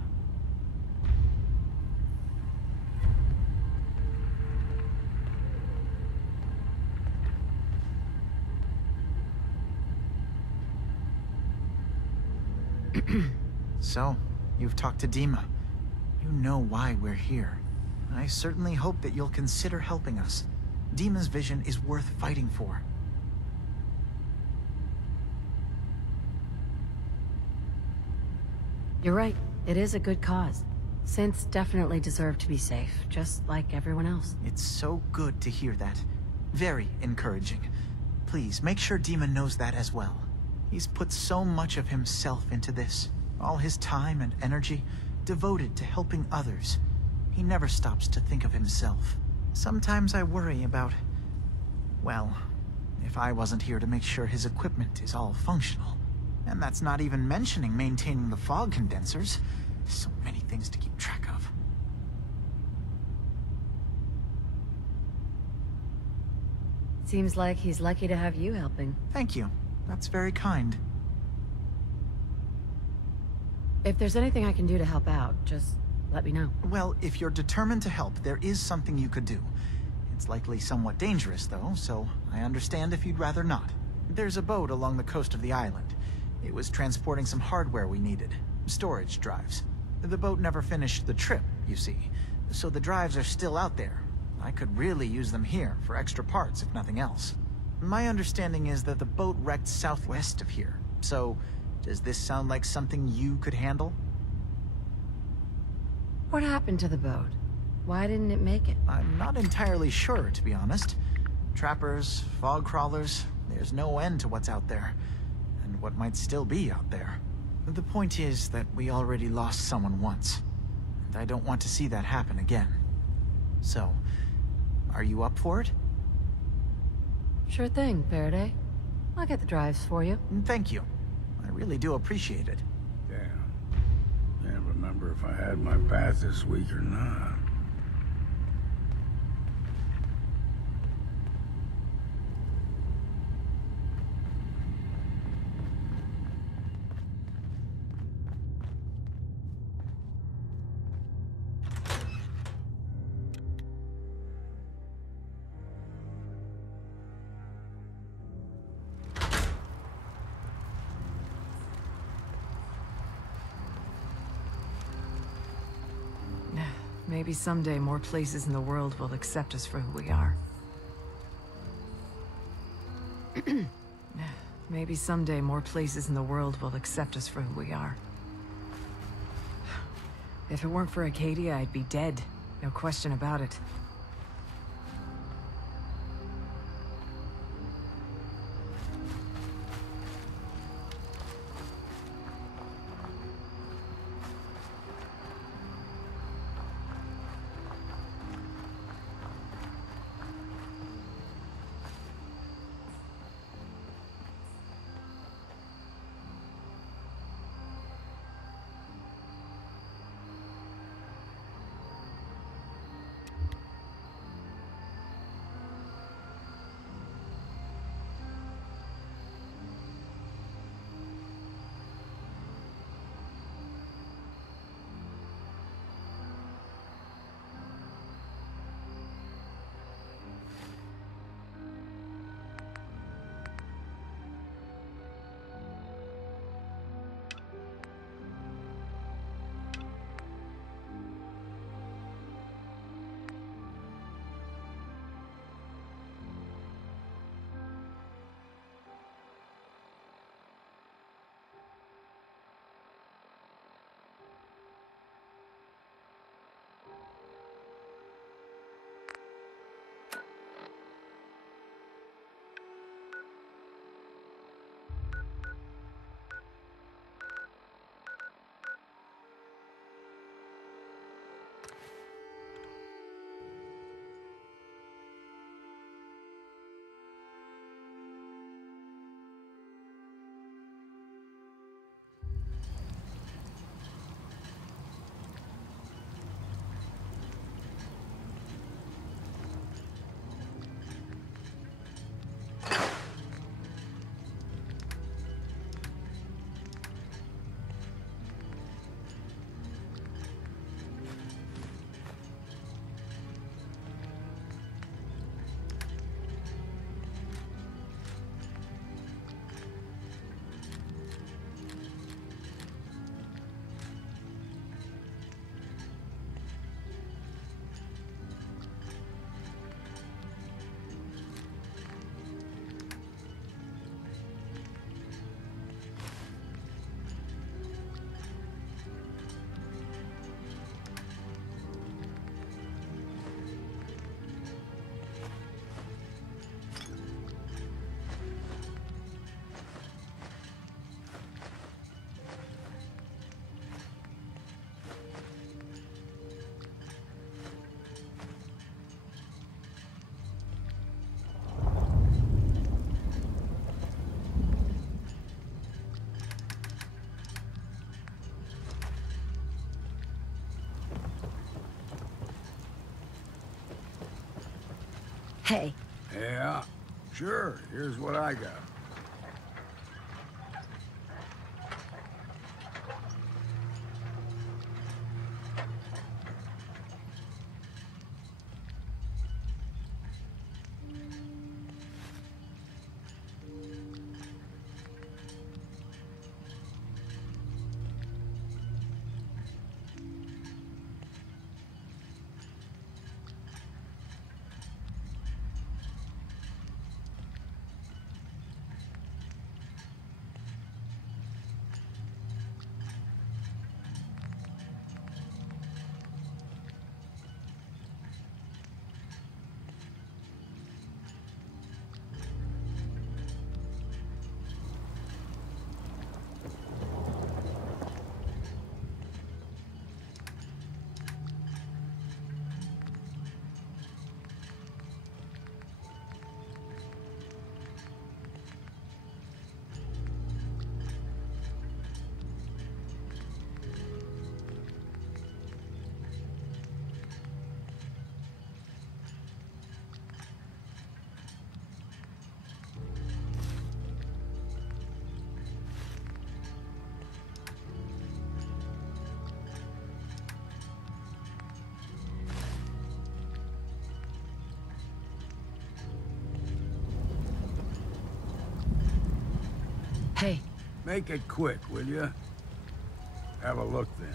So, you've talked to Dima. You know why we're here. I certainly hope that you'll consider helping us. Dima's vision is worth fighting for. You're right. It is a good cause. Synths definitely deserve to be safe, just like everyone else. It's so good to hear that. Very encouraging. Please, make sure Dima knows that as well. He's put so much of himself into this. All his time and energy devoted to helping others. He never stops to think of himself. Sometimes I worry about... well, if I wasn't here to make sure his equipment is all functional. And that's not even mentioning maintaining the fog condensers. So many things to keep track of. Seems like he's lucky to have you helping. Thank you. That's very kind. If there's anything I can do to help out, just let me know. Well, if you're determined to help, there is something you could do. It's likely somewhat dangerous, though, so I understand if you'd rather not. There's a boat along the coast of the island. It was transporting some hardware we needed. Storage drives. The boat never finished the trip, you see, so the drives are still out there. I could really use them here for extra parts, if nothing else. My understanding is that the boat wrecked southwest of here, so does this sound like something you could handle? What happened to the boat? Why didn't it make it? I'm not entirely sure, to be honest. Trappers, fog crawlers, there's no end to what's out there, and what might still be out there. The point is that we already lost someone once, and I don't want to see that happen again. So, are you up for it? Sure thing, Faraday. I'll get the drives for you. Thank you. I really do appreciate it. Damn. Can't remember if I had my bath this week or not. Maybe someday more places in the world will accept us for who we are. Maybe someday more places in the world will accept us for who we are. If it weren't for Acadia, I'd be dead. No question about it. Hey. Yeah, sure. Here's what I got. Hey. Make it quick, will you? Have a look then.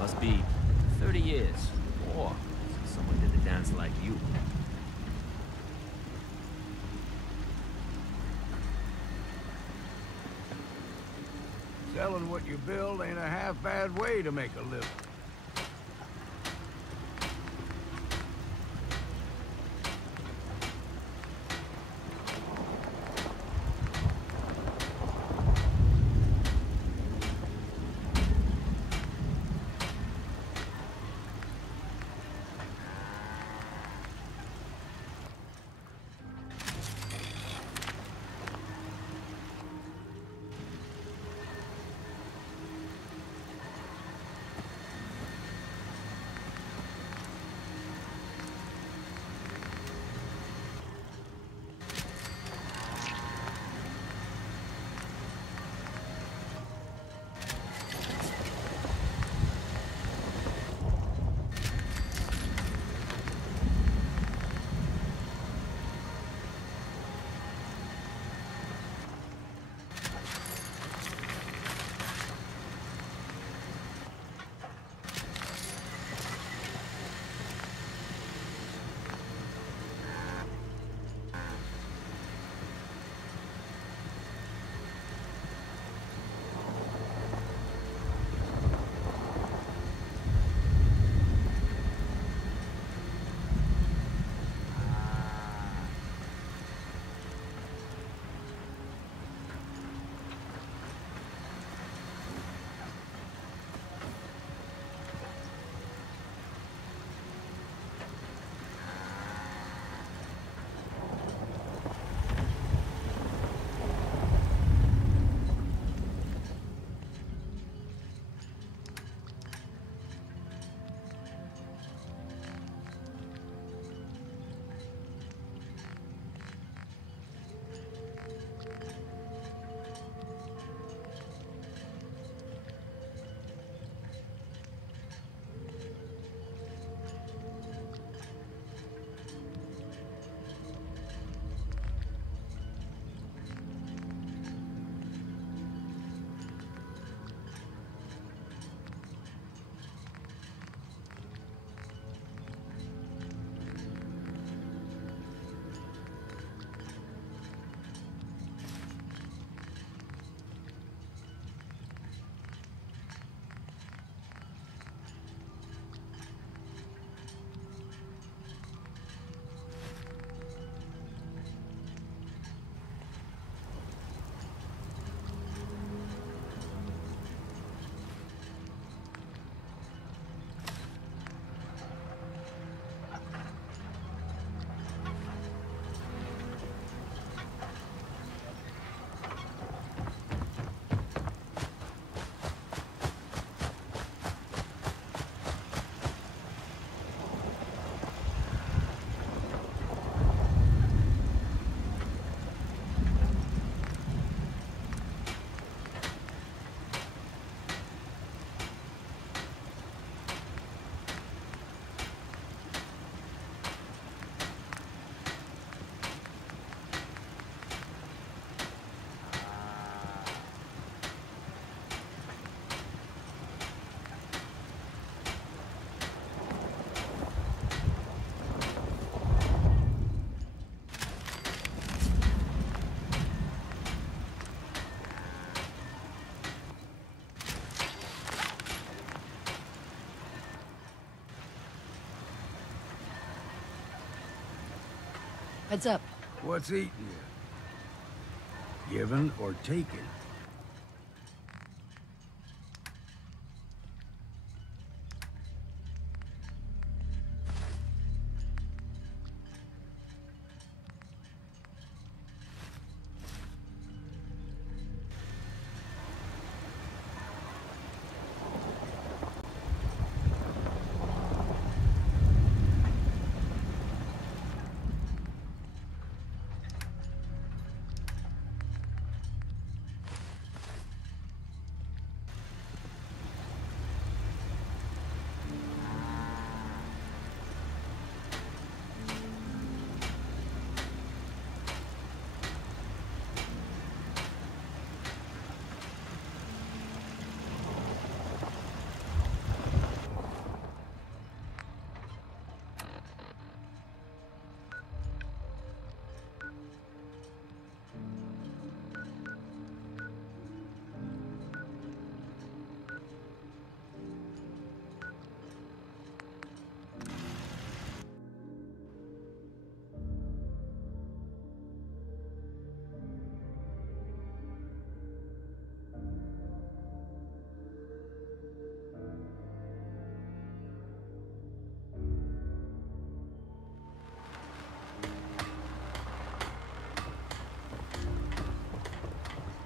Must be 30 years, or someone did the dance like you. Selling what you build ain't a half-bad way to make a living. Heads up. What's eating you? Given or taken?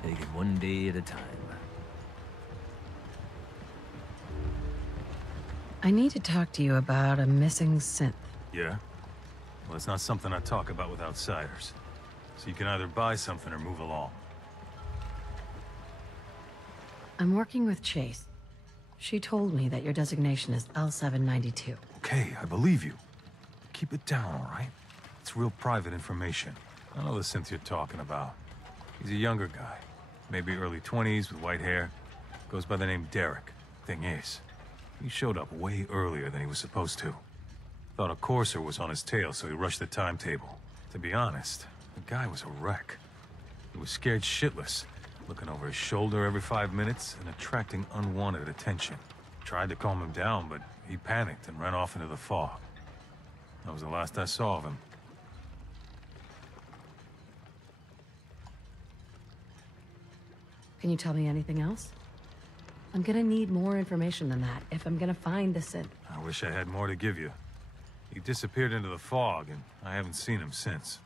Take it one day at a time. I need to talk to you about a missing synth. Yeah? Well, it's not something I talk about with outsiders. So you can either buy something or move along. I'm working with Chase. She told me that your designation is L792. Okay, I believe you. Keep it down, all right? It's real private information. I know the synth you're talking about. He's a younger guy. Maybe early 20s with white hair. Goes by the name Derek. Thing is, he showed up way earlier than he was supposed to. Thought a courser was on his tail, so he rushed the timetable. To be honest, the guy was a wreck. He was scared shitless, looking over his shoulder every 5 minutes and attracting unwanted attention. Tried to calm him down, but he panicked and ran off into the fog. That was the last I saw of him. Can you tell me anything else? I'm gonna need more information than that if I'm gonna find the synth. I wish I had more to give you. He disappeared into the fog, and I haven't seen him since.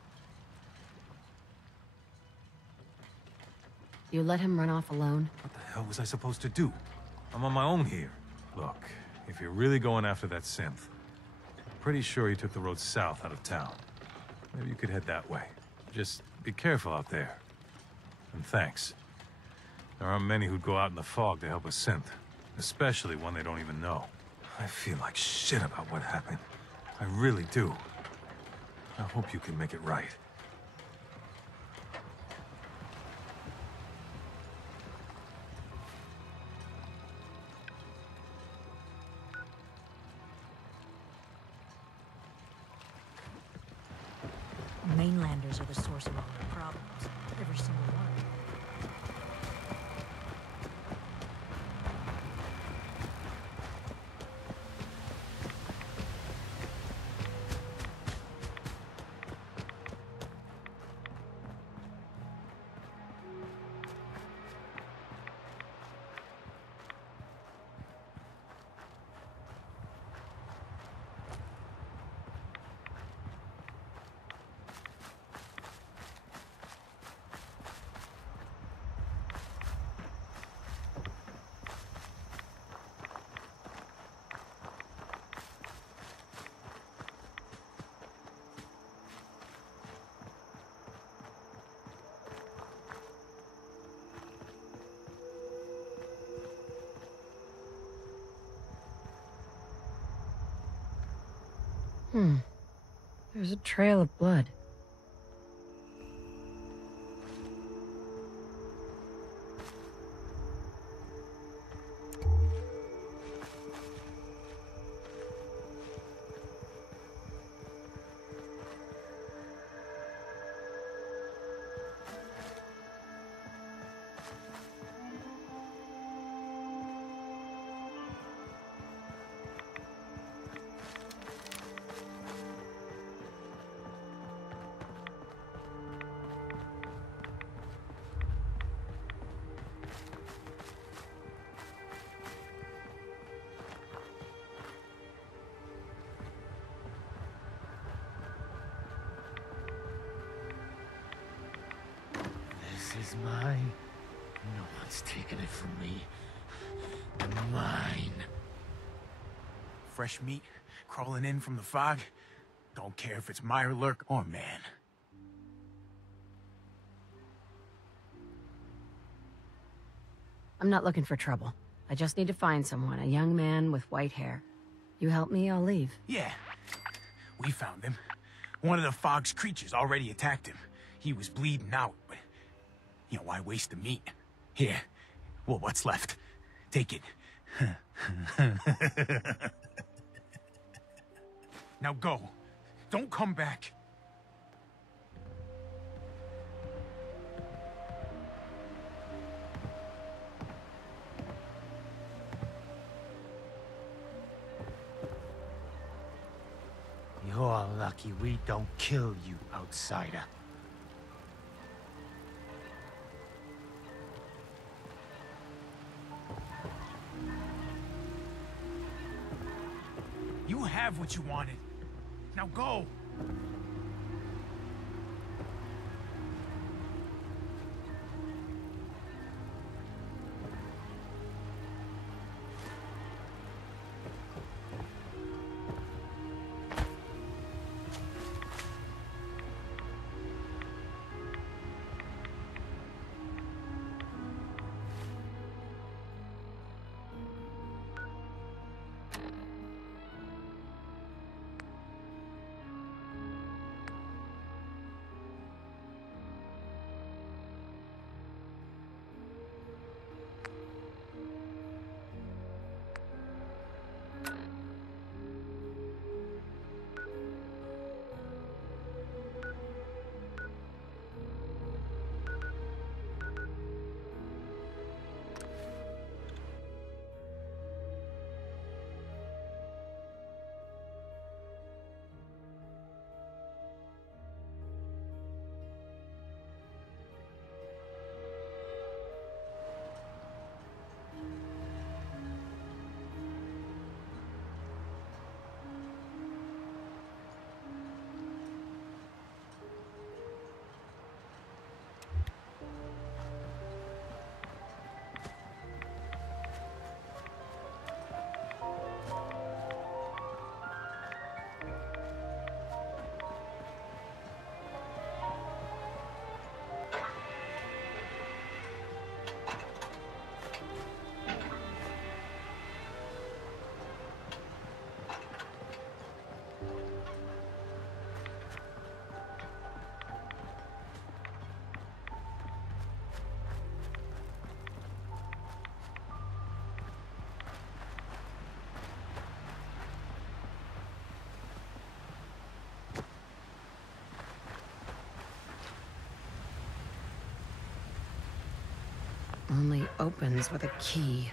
You let him run off alone? What the hell was I supposed to do? I'm on my own here. Look, if you're really going after that synth, I'm pretty sure he took the road south out of town. Maybe you could head that way. Just be careful out there. And thanks. There aren't many who'd go out in the fog to help a synth, especially one they don't even know. I feel like shit about what happened. I really do. I hope you can make it right. Mainlanders are the source of all our problems. Every single one. There's a trail of blood. is mine. No one's taking it from me. Mine. Fresh meat crawling in from the fog. Don't care if it's Mirelurk or man. I'm not looking for trouble. I just need to find someone, a young man with white hair. You help me, I'll leave. Yeah. We found him. One of the fog's creatures already attacked him. He was bleeding out, but... You know, why waste the meat? Here. Well, what's left? Take it. Now go. Don't come back. You're lucky we don't kill you, outsider. You have what you wanted. Now go. Only opens with a key.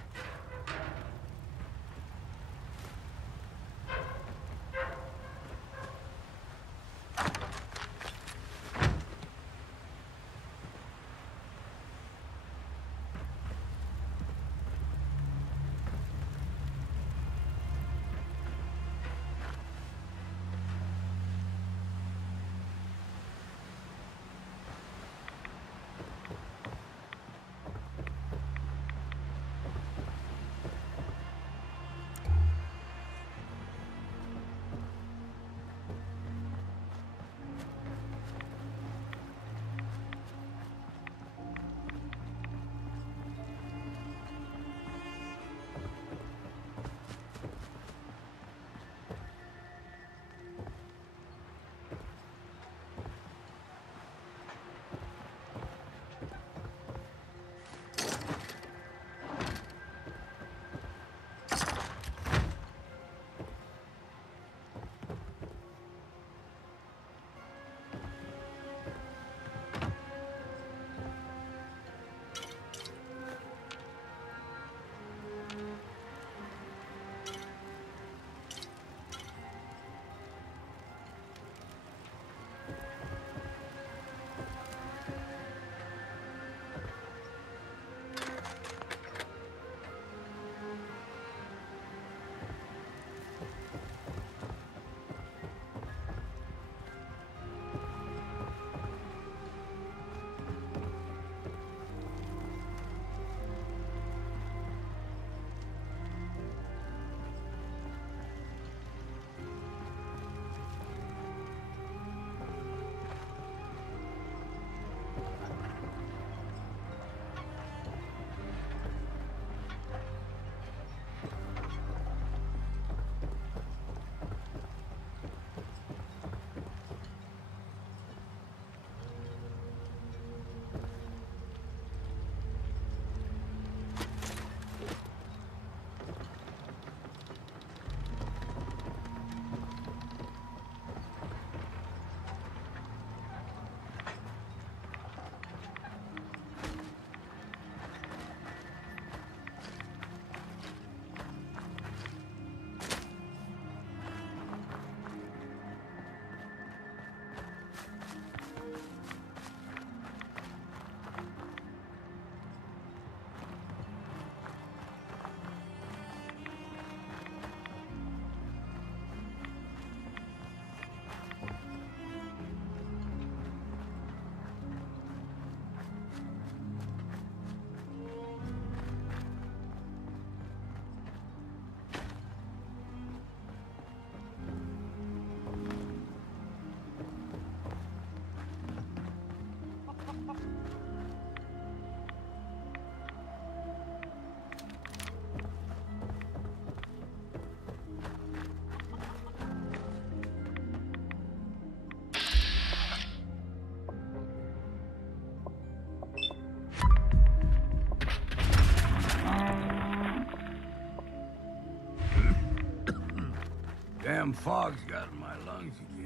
damn fog's got in my lungs again.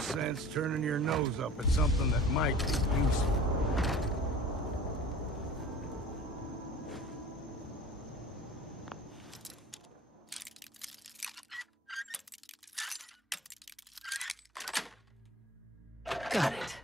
sense turning your nose up at something that might be useful. Got it.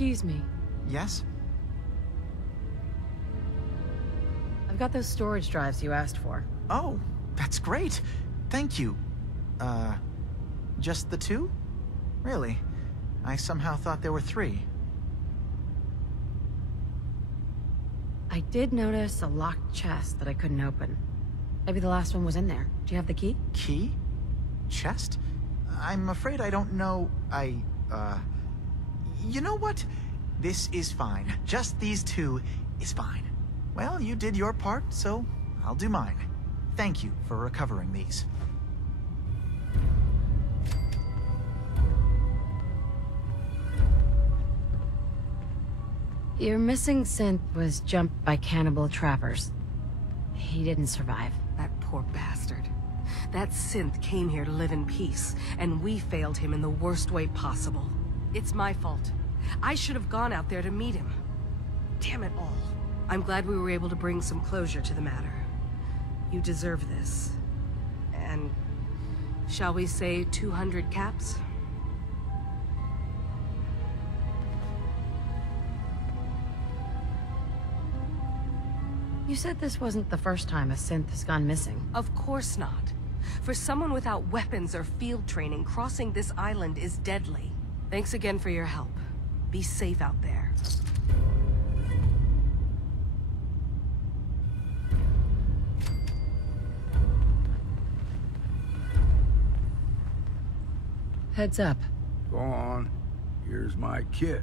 Excuse me. Yes? I've got those storage drives you asked for. Oh, that's great. Thank you. Just the 2? Really? I somehow thought there were 3. I did notice a locked chest that I couldn't open. Maybe the last one was in there. Do you have the key? Key? Chest? I'm afraid I don't know. You know what? This is fine. Just these 2 is fine. Well, you did your part, so I'll do mine. Thank you for recovering these. Your missing synth was jumped by cannibal trappers. He didn't survive. That poor bastard. That synth came here to live in peace, and we failed him in the worst way possible. It's my fault. I should have gone out there to meet him. Damn it all. I'm glad we were able to bring some closure to the matter. You deserve this. And shall we say 200 caps? You said this wasn't the first time a synth has gone missing. Of course not. For someone without weapons or field training, crossing this island is deadly. Thanks again for your help. Be safe out there. Heads up. Go on. Here's my kit.